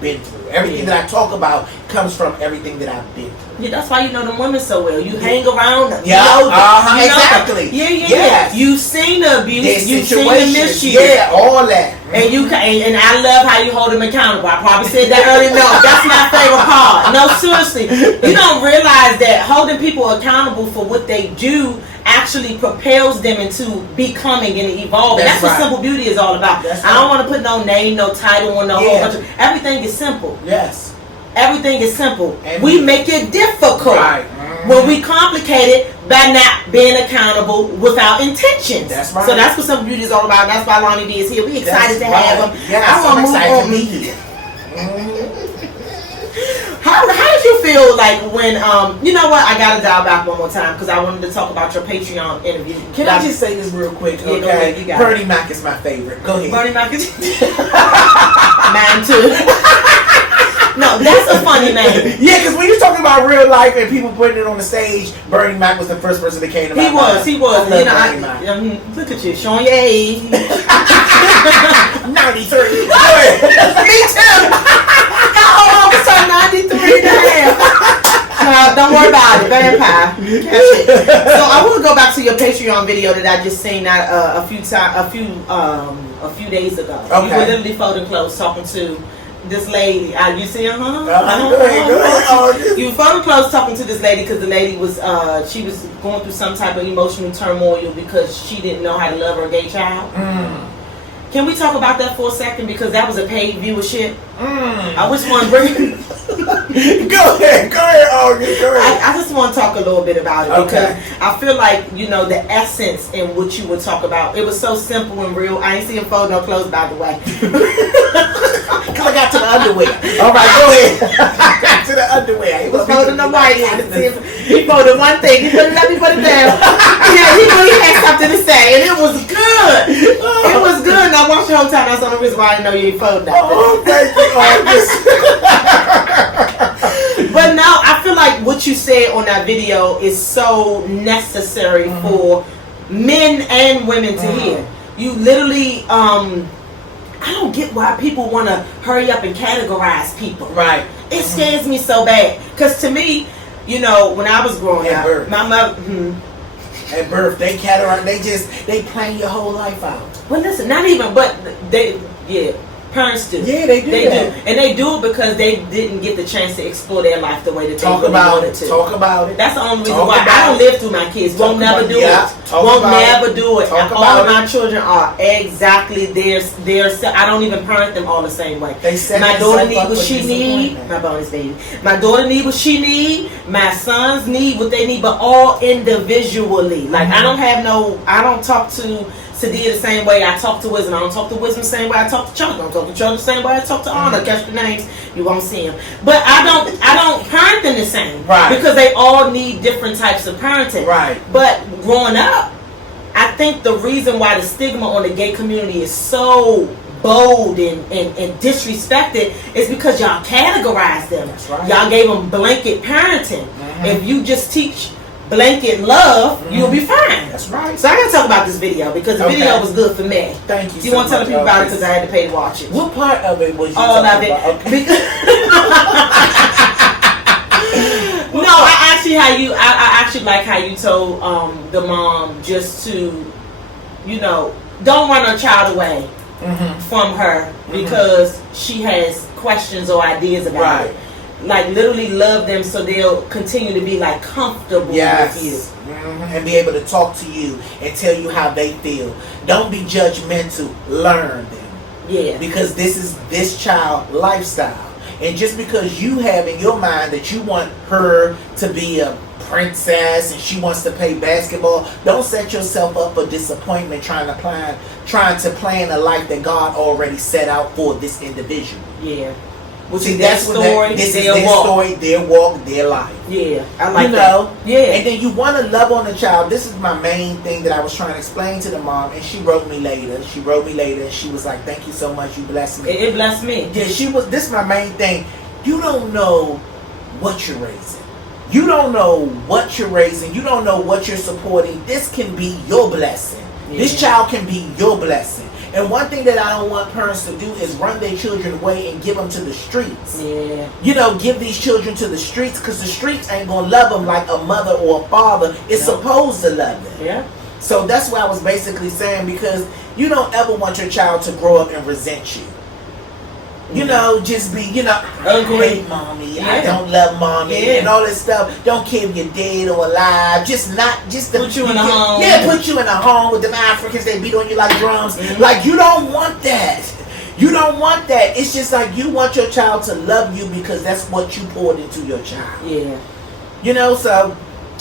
through. Everything that I talk about comes from everything that I've been through. Yeah, that's why you know them women so well. You hang around them. Yeah, you know them. exactly. Yeah. You've seen the abuse. You've seen the misuse. Yeah, all that. And and I love how you hold them accountable. I probably said that earlier. No, that's my favorite part. No, seriously, you don't realize that holding people accountable for what they do actually propels them into becoming and evolving. That's what Simple Beauty is all about. I don't want to put no name, no title, or no whole bunch of. Everything is simple. Yes. Everything is simple. And we make it difficult when we complicate it by not being accountable without intentions. That's right. So that's what Simple Beauty is all about. That's why Lonnie B is here. We excited to have him. Yes, I'm excited to be here. How did you feel like when you know what, I gotta dial back one more time because I wanted to talk about your Patreon interview. Can I just say this real quick? Yeah, go ahead, you got Bernie Mac is my favorite. Go ahead. Bernie Mac is mine too. No, that's a funny name. Yeah, because when you're talking about real life and people putting it on the stage, Bernie Mac was the first person that came to my mind. He was. I love Bernie Mac. Look at you, showing your age. 93. Go ahead. Me too. How old was I? 93 and a half. Don't worry about it, vampire. So I want to go back to your Patreon video that I just seen a few days ago. Okay. You were literally folding clothes talking to this lady. You see her? Go ahead. You were folding clothes talking to this lady because the lady was she was going through some type of emotional turmoil because she didn't know how to love her gay child. Can we talk about that for a second? Because that was a paid viewership. I just want to bring Go ahead, August. Go ahead. I just want to talk a little bit about it because I feel like, you know, the essence in what you would talk about. It was so simple and real. I ain't seeing fold no clothes, by the way. Cause I got to the underwear. All right, go ahead. I got to the underwear. He was folding the white. He folded one thing. He wouldn't let me put it down. Yeah, he knew he had something to say, and it was good. It was good. And I watched the whole time. That's the only reason why I know you ain't folding that. Oh, thank you. But no, I feel like what you said on that video is so necessary for men and women to hear. You literally, I don't get why people want to hurry up and categorize people. Right. It scares me so bad. Because to me, you know, when I was growing up, birth. my mother... At birth, they categorize, they plan your whole life out. Well, listen, not even, but parents do. Yeah, they do. They do. And they do it because they didn't get the chance to explore their life the way that they really wanted to. Talk about it. That's the only reason why I don't live through my kids. Won't never do it. Won't never do it. All of my children are exactly their. I don't even parent them all the same way. My daughter need what she need. My bonus baby. My daughter need what she need. My sons need what they need, but all individually. Like I don't talk to Sadia the same way I talk to Wisdom. I don't talk to Wisdom the same way I talk to Chuck. I don't talk to Chuck the same way I talk to Honor. Catch the names, you won't see them. But I don't parent them the same. Right. Because they all need different types of parenting. Right. But growing up, I think the reason why the stigma on the gay community is so bold and disrespected is because y'all categorize them. That's right. Y'all gave them blanket parenting. If you just teach blanket love, you'll be fine. That's right. So I gotta talk about this video because the video was good for me. Thank you. Do you want to tell the people about it because I had to pay to watch it? What part of it was you all of it? About? Okay. No, I actually like how you told the mom just to, you know, don't run her child away from her because she has questions or ideas about it. Like literally love them so they'll continue to be like comfortable with you. And be able to talk to you and tell you how they feel. Don't be judgmental. Learn them. Yeah. Because this is this child lifestyle. And just because you have in your mind that you want her to be a princess and she wants to play basketball, don't set yourself up for disappointment trying to plan a life that God already set out for this individual. Yeah. Well, see, that's story, this is their story, their walk, their life. Yeah, I like that. Yeah. And then you want to love on the child. This is my main thing that I was trying to explain to the mom, and she wrote me later. And she was like, "Thank you so much. You blessed me." It blessed me. Yeah, this is my main thing. You don't know what you're raising. You don't know what you're raising. You don't know what you're supporting. This can be your blessing. Yeah. This child can be your blessing. And one thing that I don't want parents to do is run their children away and give them to the streets. Yeah. You know, give these children to the streets because the streets ain't going to love them like a mother or a father is supposed to love them. Yeah. So that's what I was basically saying, because you don't ever want your child to grow up and resent you. You know, just be, you know, I hate mommy, I don't love mommy, and all this stuff. Don't care if you're dead or alive. Just to put you in a home. Yeah, put you in a home with them Africans. They beat on you like drums. Like, you don't want that. You don't want that. It's just like you want your child to love you because that's what you poured into your child. Yeah. You know, so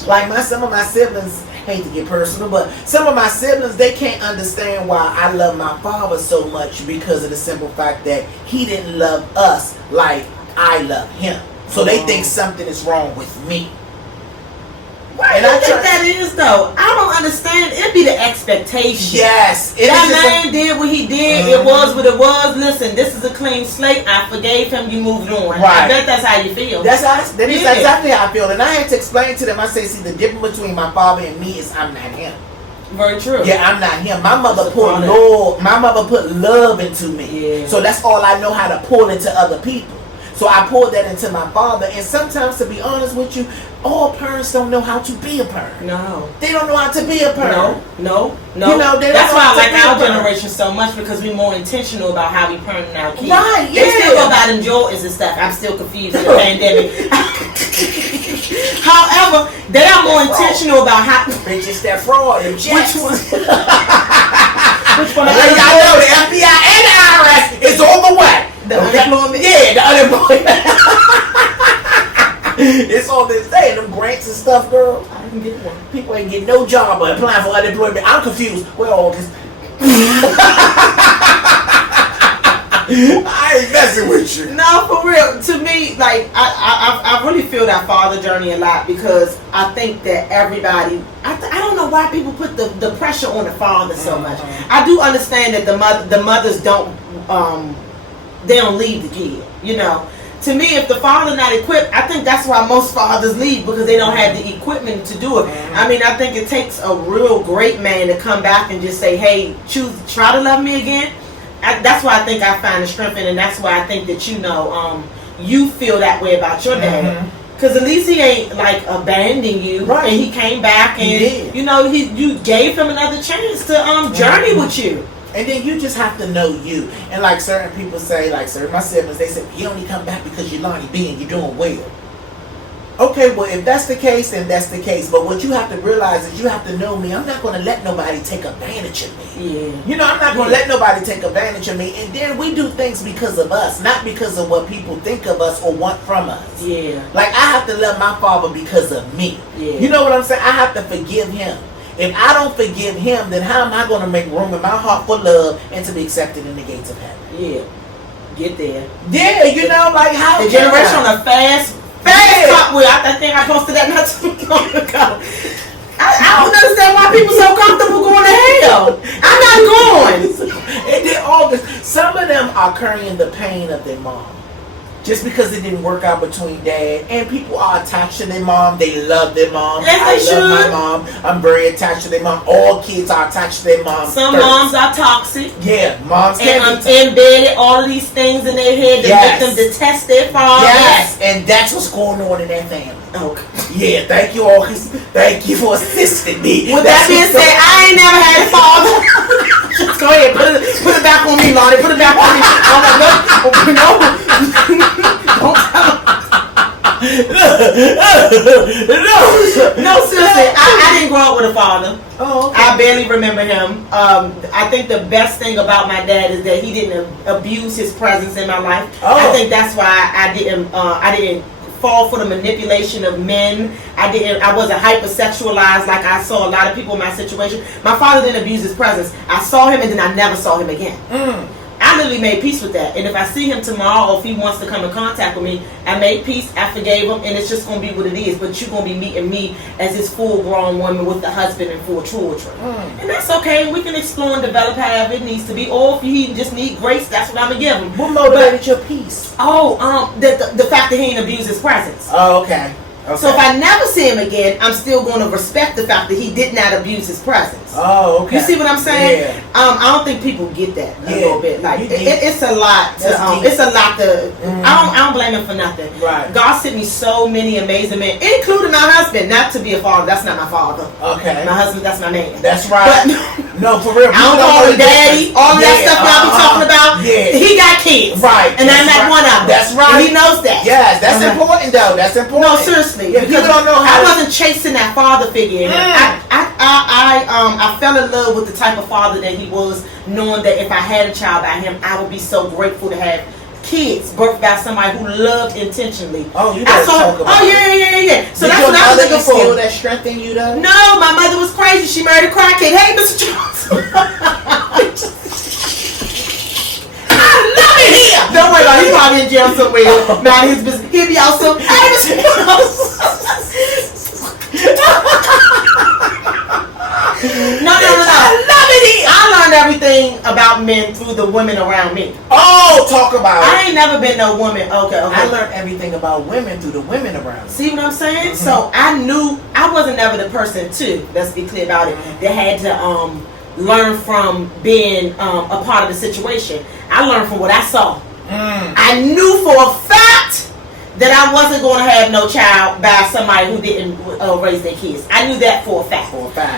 like some of my siblings, hate to get personal, but some of my siblings, they can't understand why I love my father so much because of the simple fact that he didn't love us like I love him. So they think something is wrong with me. Why do you think that is, though? I don't understand. It'd be the expectation. Yes. That man did what he did. It was what it was. Listen, this is a clean slate. I forgave him. You moved on. Right. I bet that's how you feel. That is exactly how I feel. And I had to explain to them. I say, see, the difference between my father and me is I'm not him. Very true. Yeah, I'm not him. My mother put love into me. Yeah. So that's all I know how to pour into other people. So I poured that into my father. And sometimes, to be honest with you, all parents don't know how to be a parent. No. They don't know how to be a parent. No. You know, that's why I like our generation so much, because we're more intentional about how we parent our kids. Right, yeah. They still go about Jordans and stuff. I'm still confused in the pandemic. However, they are more intentional about how... Bitch, it's that fraud. Which one? Which one? Y'all know the FBI and the IRS is on the way. The unemployment? Yeah, the unemployment. It's all this day, them grants and stuff, girl. I didn't get one. People ain't getting no job but applying for unemployment. I'm confused. Where all this? I I ain't messing with you. No, for real. To me, like I really feel that father journey a lot because I think that everybody. I don't know why people put the pressure on the father so much. I do understand that the mothers don't they don't leave the kid. You know, to me, if the father not equipped, I think that's why most fathers leave because they don't have the equipment to do it. I mean, I think it takes a real great man to come back and just say, "Hey, try to love me again." That's why I think I find the strength in, and that's why I think that you feel that way about your dad, because at least he ain't like abandoning you, right? And he came back and you gave him another chance to journey with you. And then you just have to know you. And like certain people say, like certain my siblings, they say, "You only come back because you're Lonnie B and you're doing well." Okay, well, if that's the case, then that's the case. But what you have to realize is you have to know me. I'm not going to let nobody take advantage of me. Yeah. You know, I'm not going to let nobody take advantage of me. And then we do things because of us, not because of what people think of us or want from us. Yeah. Like, I have to love my father because of me. Yeah. You know what I'm saying? I have to forgive him. If I don't forgive him, then how am I going to make room in my heart for love and to be accepted in the gates of heaven? Yeah. Get there. Yeah, you know, like how... The generation on a fast top wheel. I think I posted that not too long ago. I don't understand why people so comfortable going to hell. I'm not going. And then all this, some of them are carrying the pain of their mom. Just because it didn't work out between dad and people are attached to their mom, they love their mom. Yes, I love my mom. I'm very attached to their mom. All kids are attached to their mom. Some moms are toxic. Yeah, moms can be embedded all of these things in their head that make them detest their father. Yes, and that's what's going on in that family. Okay. Yeah, thank you all. Thank you for assisting me. With that being said, I ain't never had a father. Just go ahead, put it back on me, Lonnie. Put it back on me. No, seriously, I didn't grow up with a father. Oh, okay. I barely remember him. I think the best thing about my dad is that he didn't abuse his presence in my life. Oh. I think that's why I didn't fall for the manipulation of men. I wasn't hypersexualized like I saw a lot of people in my situation. My father didn't abuse his presence. I saw him and then I never saw him again. I literally made peace with that. And if I see him tomorrow or if he wants to come in contact with me, I made peace, I forgave him, and it's just going to be what it is. But you're going to be meeting me as this full-grown woman with the husband and 4 children. And that's okay. We can explore and develop however it needs to be. Or if he just need grace, that's what I'm going to give him. What motivated your peace? The fact that he didn't abuse his presence. Oh, okay. Okay. So if I never see him again, I'm still going to respect the fact that he did not abuse his presence. Oh, okay. You see what I'm saying? Yeah. I don't think people get that a little bit. Like it's a lot to. It's a lot to. I don't blame him for nothing. Right. God sent me so many amazing men, including my husband. Not to be a father. That's not my father. Okay. My husband. That's my man. That's right. But, no, for real. I don't call him daddy. All that stuff y'all be talking about. Yeah. He got kids. Right. And I'm not one of them. That's right. And he knows that. Yes, that's important though. That's important. No, seriously. Yeah, people don't know how. I wasn't chasing that father figure. I fell in love with the type of father that he was, knowing that if I had a child by him, I would be so grateful to have kids birthed by somebody who loved intentionally. Oh, you gotta talk about yeah. So did that's what I'm looking for. Instill that strength in you though? No, my mother was crazy. She married a crackhead. Hey, Mr. Jones. Don't worry about it. He's probably in jail somewhere. Mind his business. He'll be out soon. Hey, Mr. Jones. No. I learned everything about men through the women around me. Oh, talk about it. I ain't never been no woman. Okay. I learned everything about women through the women around me. See what I'm saying? So I knew I wasn't never the person too. Let's be clear about it. That had to learn from being a part of the situation. I learned from what I saw. I knew for a fact that I wasn't going to have no child by somebody who didn't raise their kids. I knew that for a fact.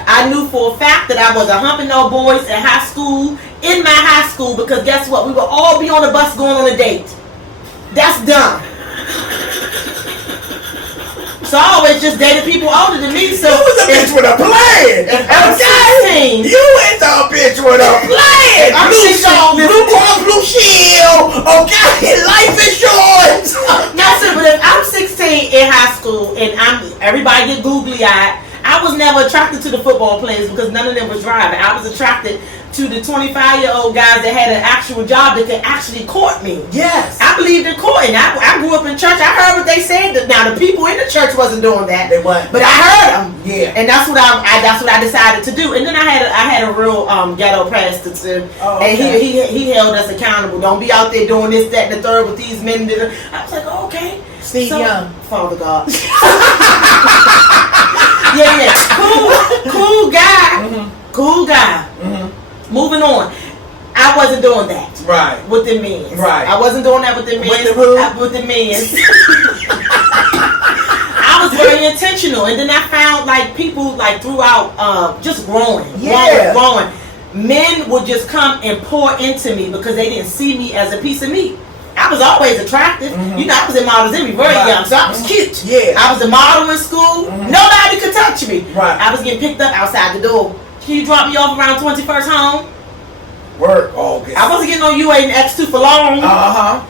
I knew for a fact that I was a humping no boys in high school, in my high school, because guess what? We would all be on the bus going on a date. That's dumb. So I always just dated people older than me. So you was a bitch with a plan. Okay. You was a bitch with a plan. I'm blue cross, blue shield. Okay, life insurance. Yes, sir. But if I'm 16 in high school and everybody get googly eyed, I was never attracted to the football players because none of them was driving. I was attracted to the 25-year-old guys that had an actual job that could actually court me. Yes. I believed in courting. I grew up in church. I heard what they said. Now the people in the church wasn't doing that. They weren't. But I heard them. Yeah. And that's what I decided to do. And then I had a real ghetto pastor too. Oh, and okay. he held us accountable. Don't be out there doing this, that, and the third with these men. I was like, oh, okay. Steve Young. Father God. yeah. Cool guy. Mm-hmm. Cool guy. Mm-hmm. Moving on. I wasn't doing that. Right. With the men. Right. I wasn't doing that with the men. With the who? With the men. I was very intentional, and then I found like people like throughout just growing. Men would just come and pour into me because they didn't see me as a piece of meat. I was always attractive. Mm-hmm. You know, I was in Models Envy very young, so I was cute. Yeah. I was a model in school. Mm-hmm. Nobody could touch me. Right. I was getting picked up outside the door. Can you drop me off around 21st home? Work, August. I wasn't getting on UA and X2 for long. Uh-huh.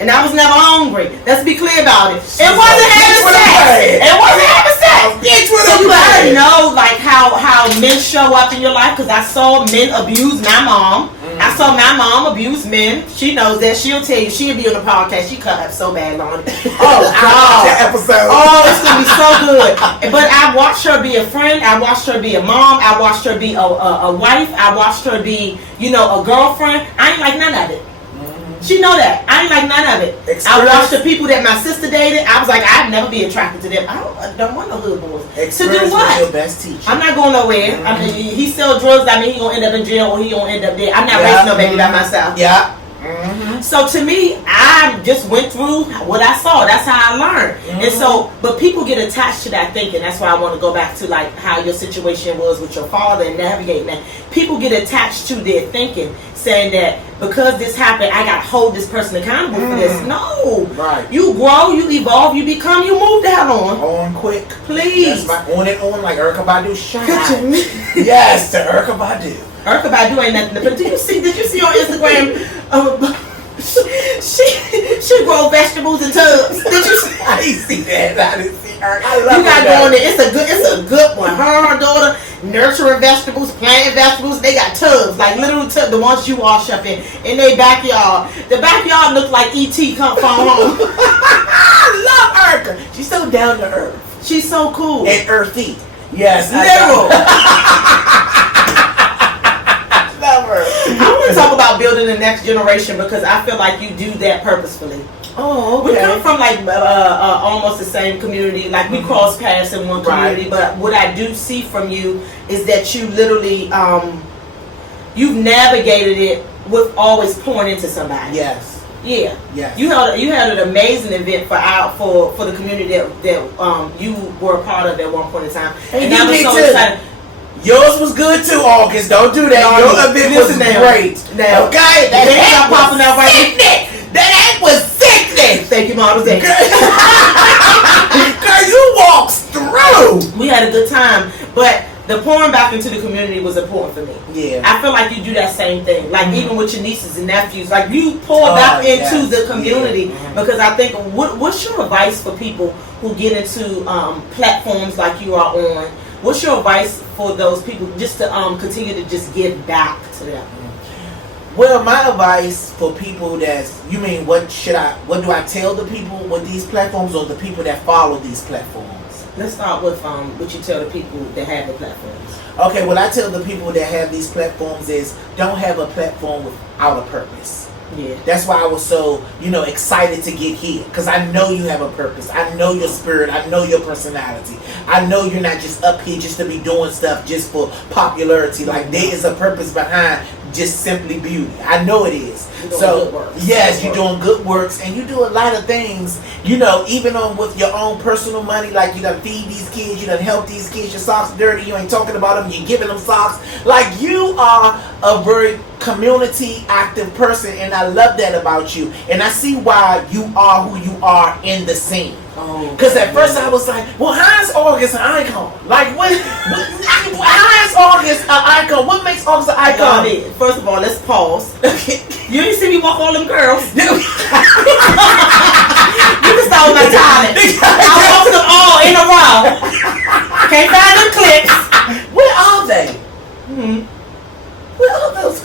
And I was never hungry. Let's be clear about it. It wasn't having sex. It wasn't having sex. So you gotta know like how men show up in your life, because I saw men abuse my mom. I saw my mom abuse men. She knows that. She'll tell you. She'll be on the podcast. She cut up so bad, Lonnie. Oh God, that episode. Oh, it's gonna be so good. But I watched her be a friend. I watched her be a mom. I watched her be a wife. I watched her be, a girlfriend. I ain't like none of it. She know that. I ain't like none of it. I watched the people that my sister dated. I was like, I'd never be attracted to them. I don't want no hood boys. To do what? Your best teacher. I'm not going nowhere. I mean, he sell drugs. I mean, he gonna end up in jail or he gonna end up there. I'm not raising no baby by myself. Yeah. So to me, I just went through what I saw. That's how I learned. And so, but people get attached to that thinking. That's why I want to go back to like how your situation was with your father and navigating that. People get attached to their thinking, saying that because this happened, I got to hold this person accountable for this. No. Right. You grow, you evolve, you become, you move the hell on. On quick. Please. That's my on and on like Erykah Badu. Shout out. Yes, to Erykah Badu. Erykah Badu ain't nothing. But did you see on Instagram? She grow vegetables in tubs. Did you see? I didn't see that. I didn't see her. I love you gotta go on there. It's a good one. Her and her daughter nurturing vegetables, planting vegetables. They got tubs, like literal tubs, the ones you wash up in their backyard. The backyard looks like E.T. come from home. I love Erykah. She's so down to earth. She's so cool and earthy. Yes, literal. I want to talk about building the next generation because I feel like you do that purposefully. Oh, okay. We come from like almost the same community. Like we cross paths in one community, right. But what I do see from you is that you literally you've navigated it with always pouring into somebody. Yes. Yeah. Yes. You had an amazing event for the community that you were a part of at one point in time. And that was so exciting. Yours was good too, August. Don't do that. Your event was great. Now, okay, that act was popping out right there. That act was sickening. Thank you, Models Envy. Girl, you walked through. We had a good time, but the pouring back into the community was important for me. Yeah. I feel like you do that same thing. Like even with your nieces and nephews, like you pour back into the community because I think what's your advice for people who get into platforms like you are on? What's your advice for those people just to continue to just give back to them? Well, my advice for people you mean what do I tell the people with these platforms or the people that follow these platforms? Let's start with what you tell the people that have the platforms. Okay, what I tell the people that have these platforms is don't have a platform without a purpose. Yeah. That's why I was so, excited to get here. Because I know you have a purpose. I know your spirit. I know your personality. I know you're not just up here just to be doing stuff just for popularity. Like, there is a purpose behind just simply beauty. I know it is. So, yes, you're doing good works. And you do a lot of things, even with your own personal money. Like, you done feed these kids. You done help these kids. Your socks dirty. You ain't talking about them. You're giving them socks. Like, you are a very community active person, and I love that about you, and I see why you are who you are in the scene. Because at first I was like, well, how is August an icon? Like, how is August an icon? What makes August an icon? First of all, let's pause. You didn't see me walk all them girls. You can start with my talent. I walked them all in a row. Can't find them clips. Where are they? Where are those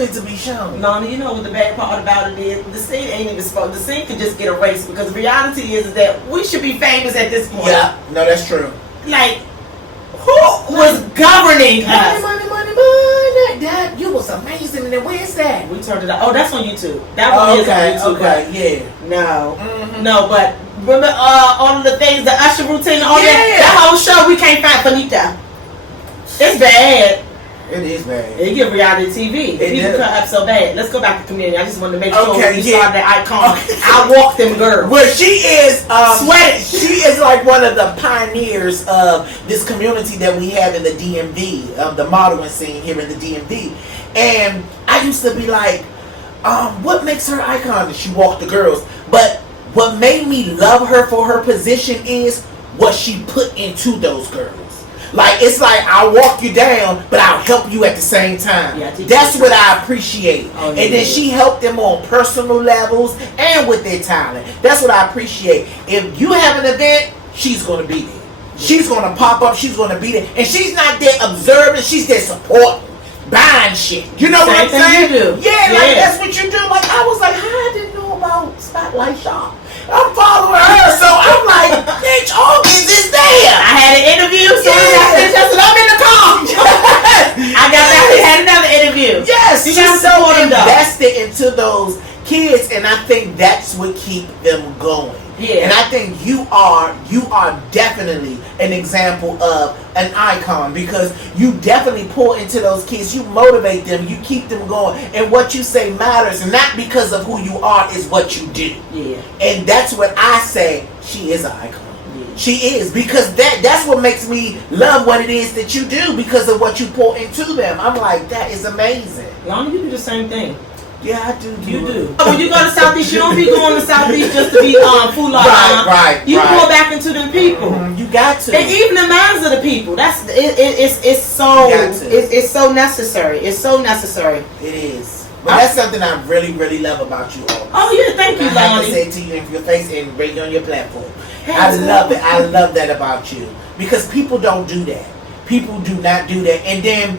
needs to be shown. Lonnie, you know what the bad part about it is? The scene ain't even supposed. The scene could just get erased because the reality is that we should be famous at this point. Yeah, no, that's true. Like, who was governing us? Money. That you was amazing. And then where's that? We turned it out. Oh, that's on YouTube. That one is on YouTube. Okay, yeah. No, Mm-hmm. no, but remember all of the things, the usher routine, all that whole show, we can't find Finita. It's bad. It is bad. It give reality TV. The people cut up so bad. Let's go back to Community. I just wanted to make sure you saw that icon. I walk them girls. Well, she is sweaty. She is like one of the pioneers of this community that we have in the DMV, the modeling scene here in the DMV. And I used to be like, what makes her icon? She walked the girls. But what made me love her for her position is what she put into those girls. Like, it's like, I'll walk you down, but I'll help you at the same time. Yeah, that's what I appreciate. And then she helped them on personal levels and with their talent. That's what I appreciate. If you have an event, she's going to be there. She's going to pop up. She's going to be there. And she's not there observing. She's there supporting, buying shit. You know what I'm saying? You do. Yeah, like, that's what you do. Like, I was like, I didn't know about Spotlight Shop. I'm following her, so I'm like, bitch, August is there. I had an interview, so I said, I'm in the car. I got back and had another interview. Yes, she's so invested into those kids, and I think that's what keep them going. Yeah. And I think you are definitely an example of an icon because you definitely pour into those kids. You motivate them. You keep them going. And what you say matters. And not because of who you are, is what you do. Yeah. And that's what I say. She is an icon. Yeah. She is. Because that's what makes me love what it is that you do because of what you pour into them. I'm like, that is amazing. Lonnie, you do the same thing. Yeah, I do. You do. When you go to Southeast, you don't be going to Southeast just to be food like right. You pour back into them people. Mm-hmm. You got to. And even the minds of the people. That's it's so necessary. It's so necessary. It is. But that's something I really, really love about you all. Oh yeah, thank you, Lonnie. I have to say it to you in your face and right on your platform. I love it. I love that about you because people don't do that. People do not do that. And then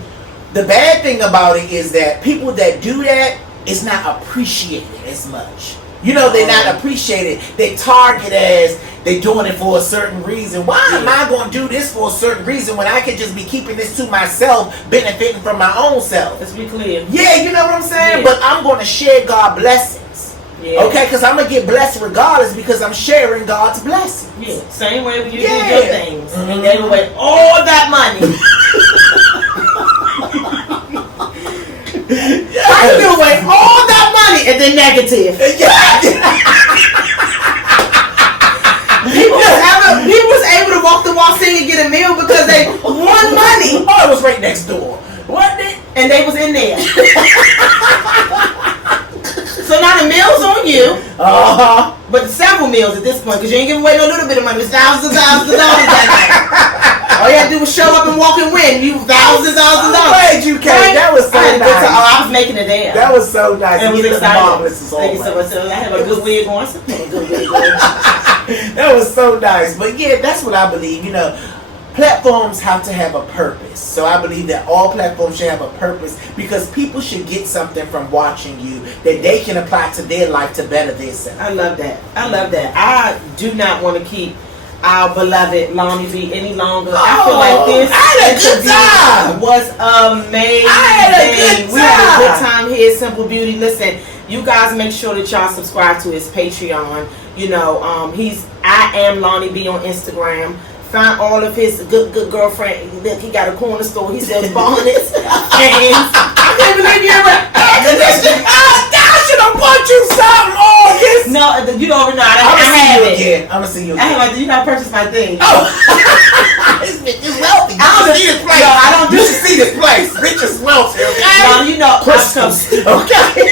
the bad thing about it is that people that do that, it's not appreciated as much. You know, they're not appreciated. They target as they're doing it for a certain reason. Why am I going to do this for a certain reason when I could just be keeping this to myself, benefiting from my own self? Let's be clear. Yeah, you know what I'm saying? Yeah. But I'm going to share God's blessings. Yeah. Okay, because I'm going to get blessed regardless because I'm sharing God's blessings. Yeah, same way when you do your things. Mm-hmm. And they give away all that money. I give away all that money and then negative. People was able to walk the wall sing and get a meal because they won money. Oh, it was right next door. Wasn't it? And they was in there. So now the meal's on you. But several meals at this point because you ain't giving away no little bit of money. It's thousands of dollars that night. All you had to do was show up and walk and win. You thousands of dollars. I'm glad you came. Right? That was so nice. I was making it there. That was so nice. It was exciting. Thank you so much. I have a good wig on. That was so nice. But yeah, that's what I believe. You know, platforms have to have a purpose. So I believe that all platforms should have a purpose because people should get something from watching you that they can apply to their life to better themselves. I love that. I do not want to keep our beloved Lonnie B any longer. I feel like this interview was amazing. We had a good time here at Simple Beauty. Listen, you guys make sure that y'all subscribe to his Patreon. You know, I am Lonnie B on Instagram. Find all of his good girlfriend. He got a corner store. He sells bonnets. And I can't believe you ever air conditioning. I should have bought you something, August. No, you don't know. I'm gonna see you again. I'm gonna see you again. You not purchase my thing. Oh, this bitch is wealthy. I don't see this place. No, I don't. You should see this place. Bitch is wealthy. Okay. No, you know. Okay.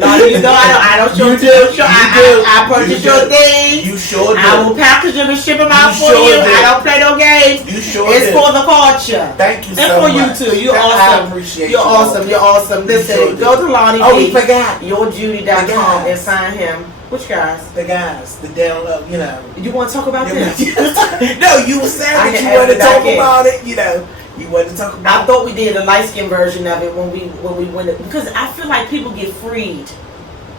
No, you know I don't show. You do. I purchase your things. You sure do. I will package them and ship them out for you. I don't play no games. You sure It's for the culture. Thank you so much. And for you too. You're awesome. I appreciate you. You're awesome. You're awesome. Listen, go to Lonnie B. Oh, we forgot. YourJudy.com and find him. Which guys? The guys. The download, you know. You want to talk about them? No, you were saying that you want to talk about it, you know. You wanted to talk I about? thought we did a light skin version of it when we went it, because I feel like people get freed.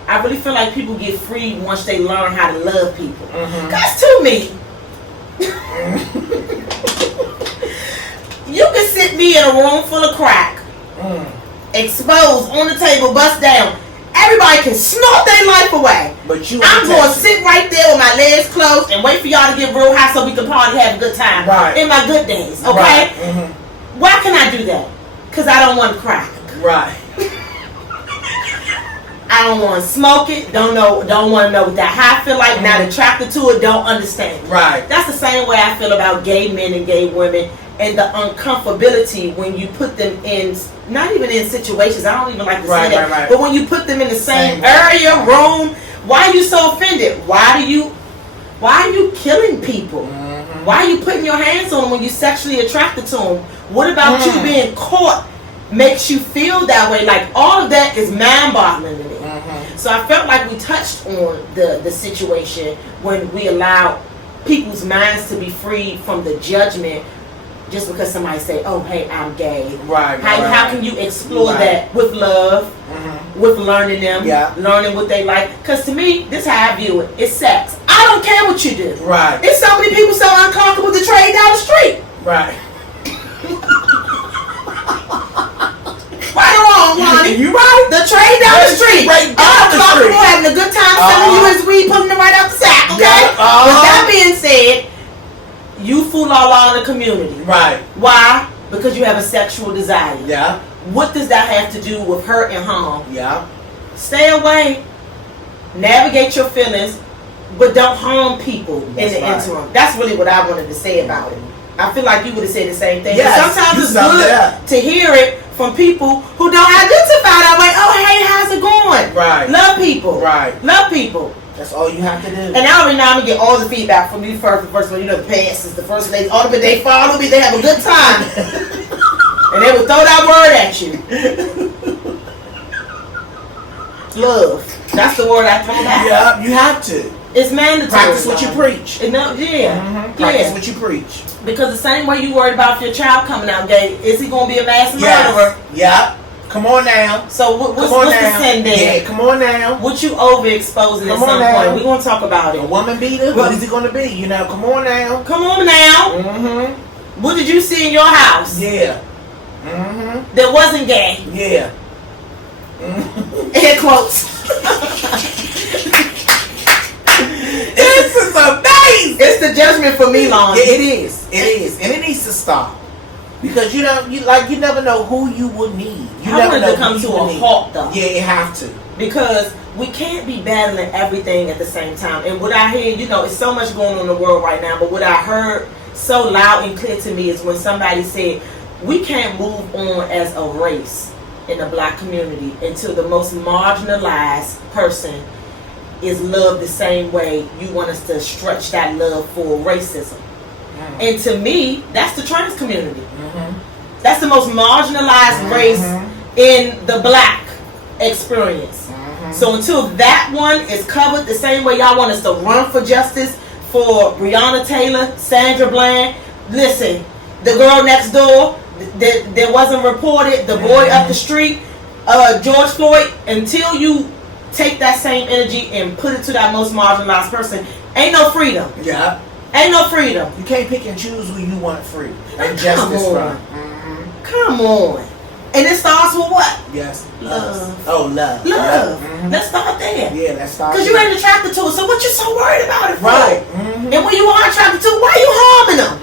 I really feel like people get freed once they learn how to love people. Cause to me, you can sit me in a room full of crack, exposed on the table, bust down. Everybody can snort their life away. But I'm going to sit right there with my legs closed and wait for y'all to get real high so we can party, have a good time in my good days. Okay? Right. Why can I do that? Because I don't want to crack. Right. I don't want to smoke it. Don't want to know what that high feel like. Not attracted to it. Don't understand. Right. That's the same way I feel about gay men and gay women, and the uncomfortability when you put them in, not even in situations. I don't even like to say that. Right. But when you put them in the same area, room, why are you so offended? Why are you killing people? Why are you putting your hands on them when you're sexually attracted to them? What about you being caught makes you feel that way? Like, all of that is mind-boggling to me. So I felt like we touched on the situation when we allowed people's minds to be freed from the judgment just because somebody say, oh, hey, I'm gay. Right. How can you explore that with love, with learning them, learning what they like? Because to me, this is how I view it. It's sex. I don't care what you do. Right. It's so many people so uncomfortable to trade down the street. Right. Right or wrong, Lonnie? You right. The trade down the street. Right down the street. Having a good time selling you his weed, putting it right out the sack, okay? With that being said, you fool all out in the community. Right. Why? Because you have a sexual desire. Yeah. What does that have to do with hurt and harm? Yeah. Stay away. Navigate your feelings, but don't harm people in the interim. That's really what I wanted to say about it. I feel like you would have said the same thing. Yes, sometimes it's good to hear it from people who don't identify that way. Oh, hey, how's it going? Right. Love people. Right. Love people. That's all you have to do. And I already know I'm going to get all the feedback from you first. The first one, you know, the pastors, the first ladies, all of it, they follow me, they have a good time. And they will throw that word at you. Love. That's the word I talk about. Yeah, you have to. It's mandatory. Practice what you preach. Practice what you preach. Because the same way you worried about if your child coming out gay, is he going to be a mass murderer? Yeah. Come on now. So what's the sin there? Yeah, come on now. What you overexposing at some point? We're going to talk about it. A woman beater? What is he going to be? You know, come on now. Come on now. What did you see in your house? Yeah. That wasn't gay? Yeah. Air quotes. This is amazing. It's the judgment for me, Lonnie. It is, and it needs to stop because you never know who you will need. You never know to come to a halt, though. Yeah, it have to, because we can't be battling everything at the same time. And what I hear, it's so much going on in the world right now. But what I heard so loud and clear to me is when somebody said we can't move on as a race in the black community until the most marginalized person is loved the same way you want us to stretch that love for racism. And to me, that's the trans community. That's the most marginalized race in the black experience. So until that one is covered the same way y'all want us to run for justice for Breonna Taylor, Sandra Bland, listen, the girl next door that wasn't reported, the boy up the street, George Floyd, until you take that same energy and put it to that most marginalized person, ain't no freedom. Yeah. Ain't no freedom. You can't pick and choose who you want free and justice from. Come on. And it starts with what? Yes. Love. Oh, love. Love. Let's start there. Yeah, let's start there. Because you ain't attracted to it, so what you so worried about it for? Right. And when you are attracted to it, why are you harming them?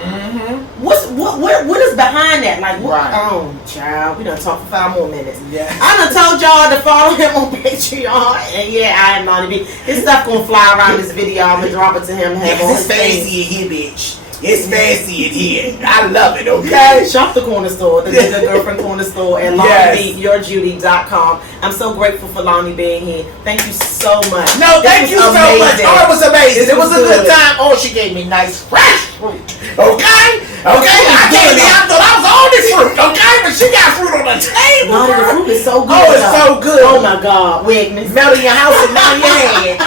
What is behind that? Like, what? Right. Oh, child, we done talked for 5 more minutes. Yeah. I done told y'all to follow him on Patreon. And yeah, I am Lonnie B. His stuff gonna fly around this video. I'm gonna drop it to him. It's fancy in here, bitch. It's fancy in here. I love it, okay? Shop the corner store, the Good Girlfriend Corner Store at LonnieBYourJudy.com. I'm so grateful for Lonnie being here. Thank you so much. No, thank you so much. Oh, it was amazing. It was a good time. Oh, she gave me nice fresh fruit. Okay? Okay? I thought I was on this fruit, okay? But she got fruit on the table. Lonnie, the fruit is so good. Oh, it's so good. Oh, my God. Witness. Melt in your house and not in your hand.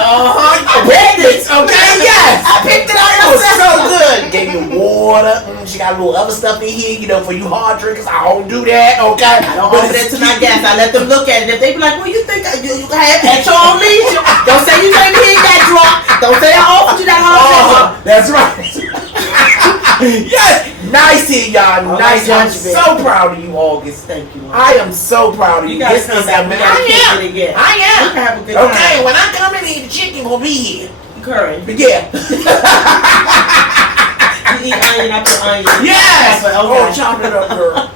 Witness, okay? Yes. I picked it out. It was so good. Gave you water. She got a little other stuff in here, you know, for you hard drinkers. I don't do that, okay? I don't offer that to my guests. I let them look at it. If they be like, well, you think you have at your own leisure. Don't say you came here and got drunk. Don't say I offered you that hard drink. That's right. Yes, nice here, y'all. Nice. I'm so proud of you, August. Thank you. I am so proud of you. This is I am. We can have a good time. Okay, when I come in here, the chicken will be here. Curry. Yeah. You eat onion, I put onion. Yes. Okay. Oh, chop it up, girl.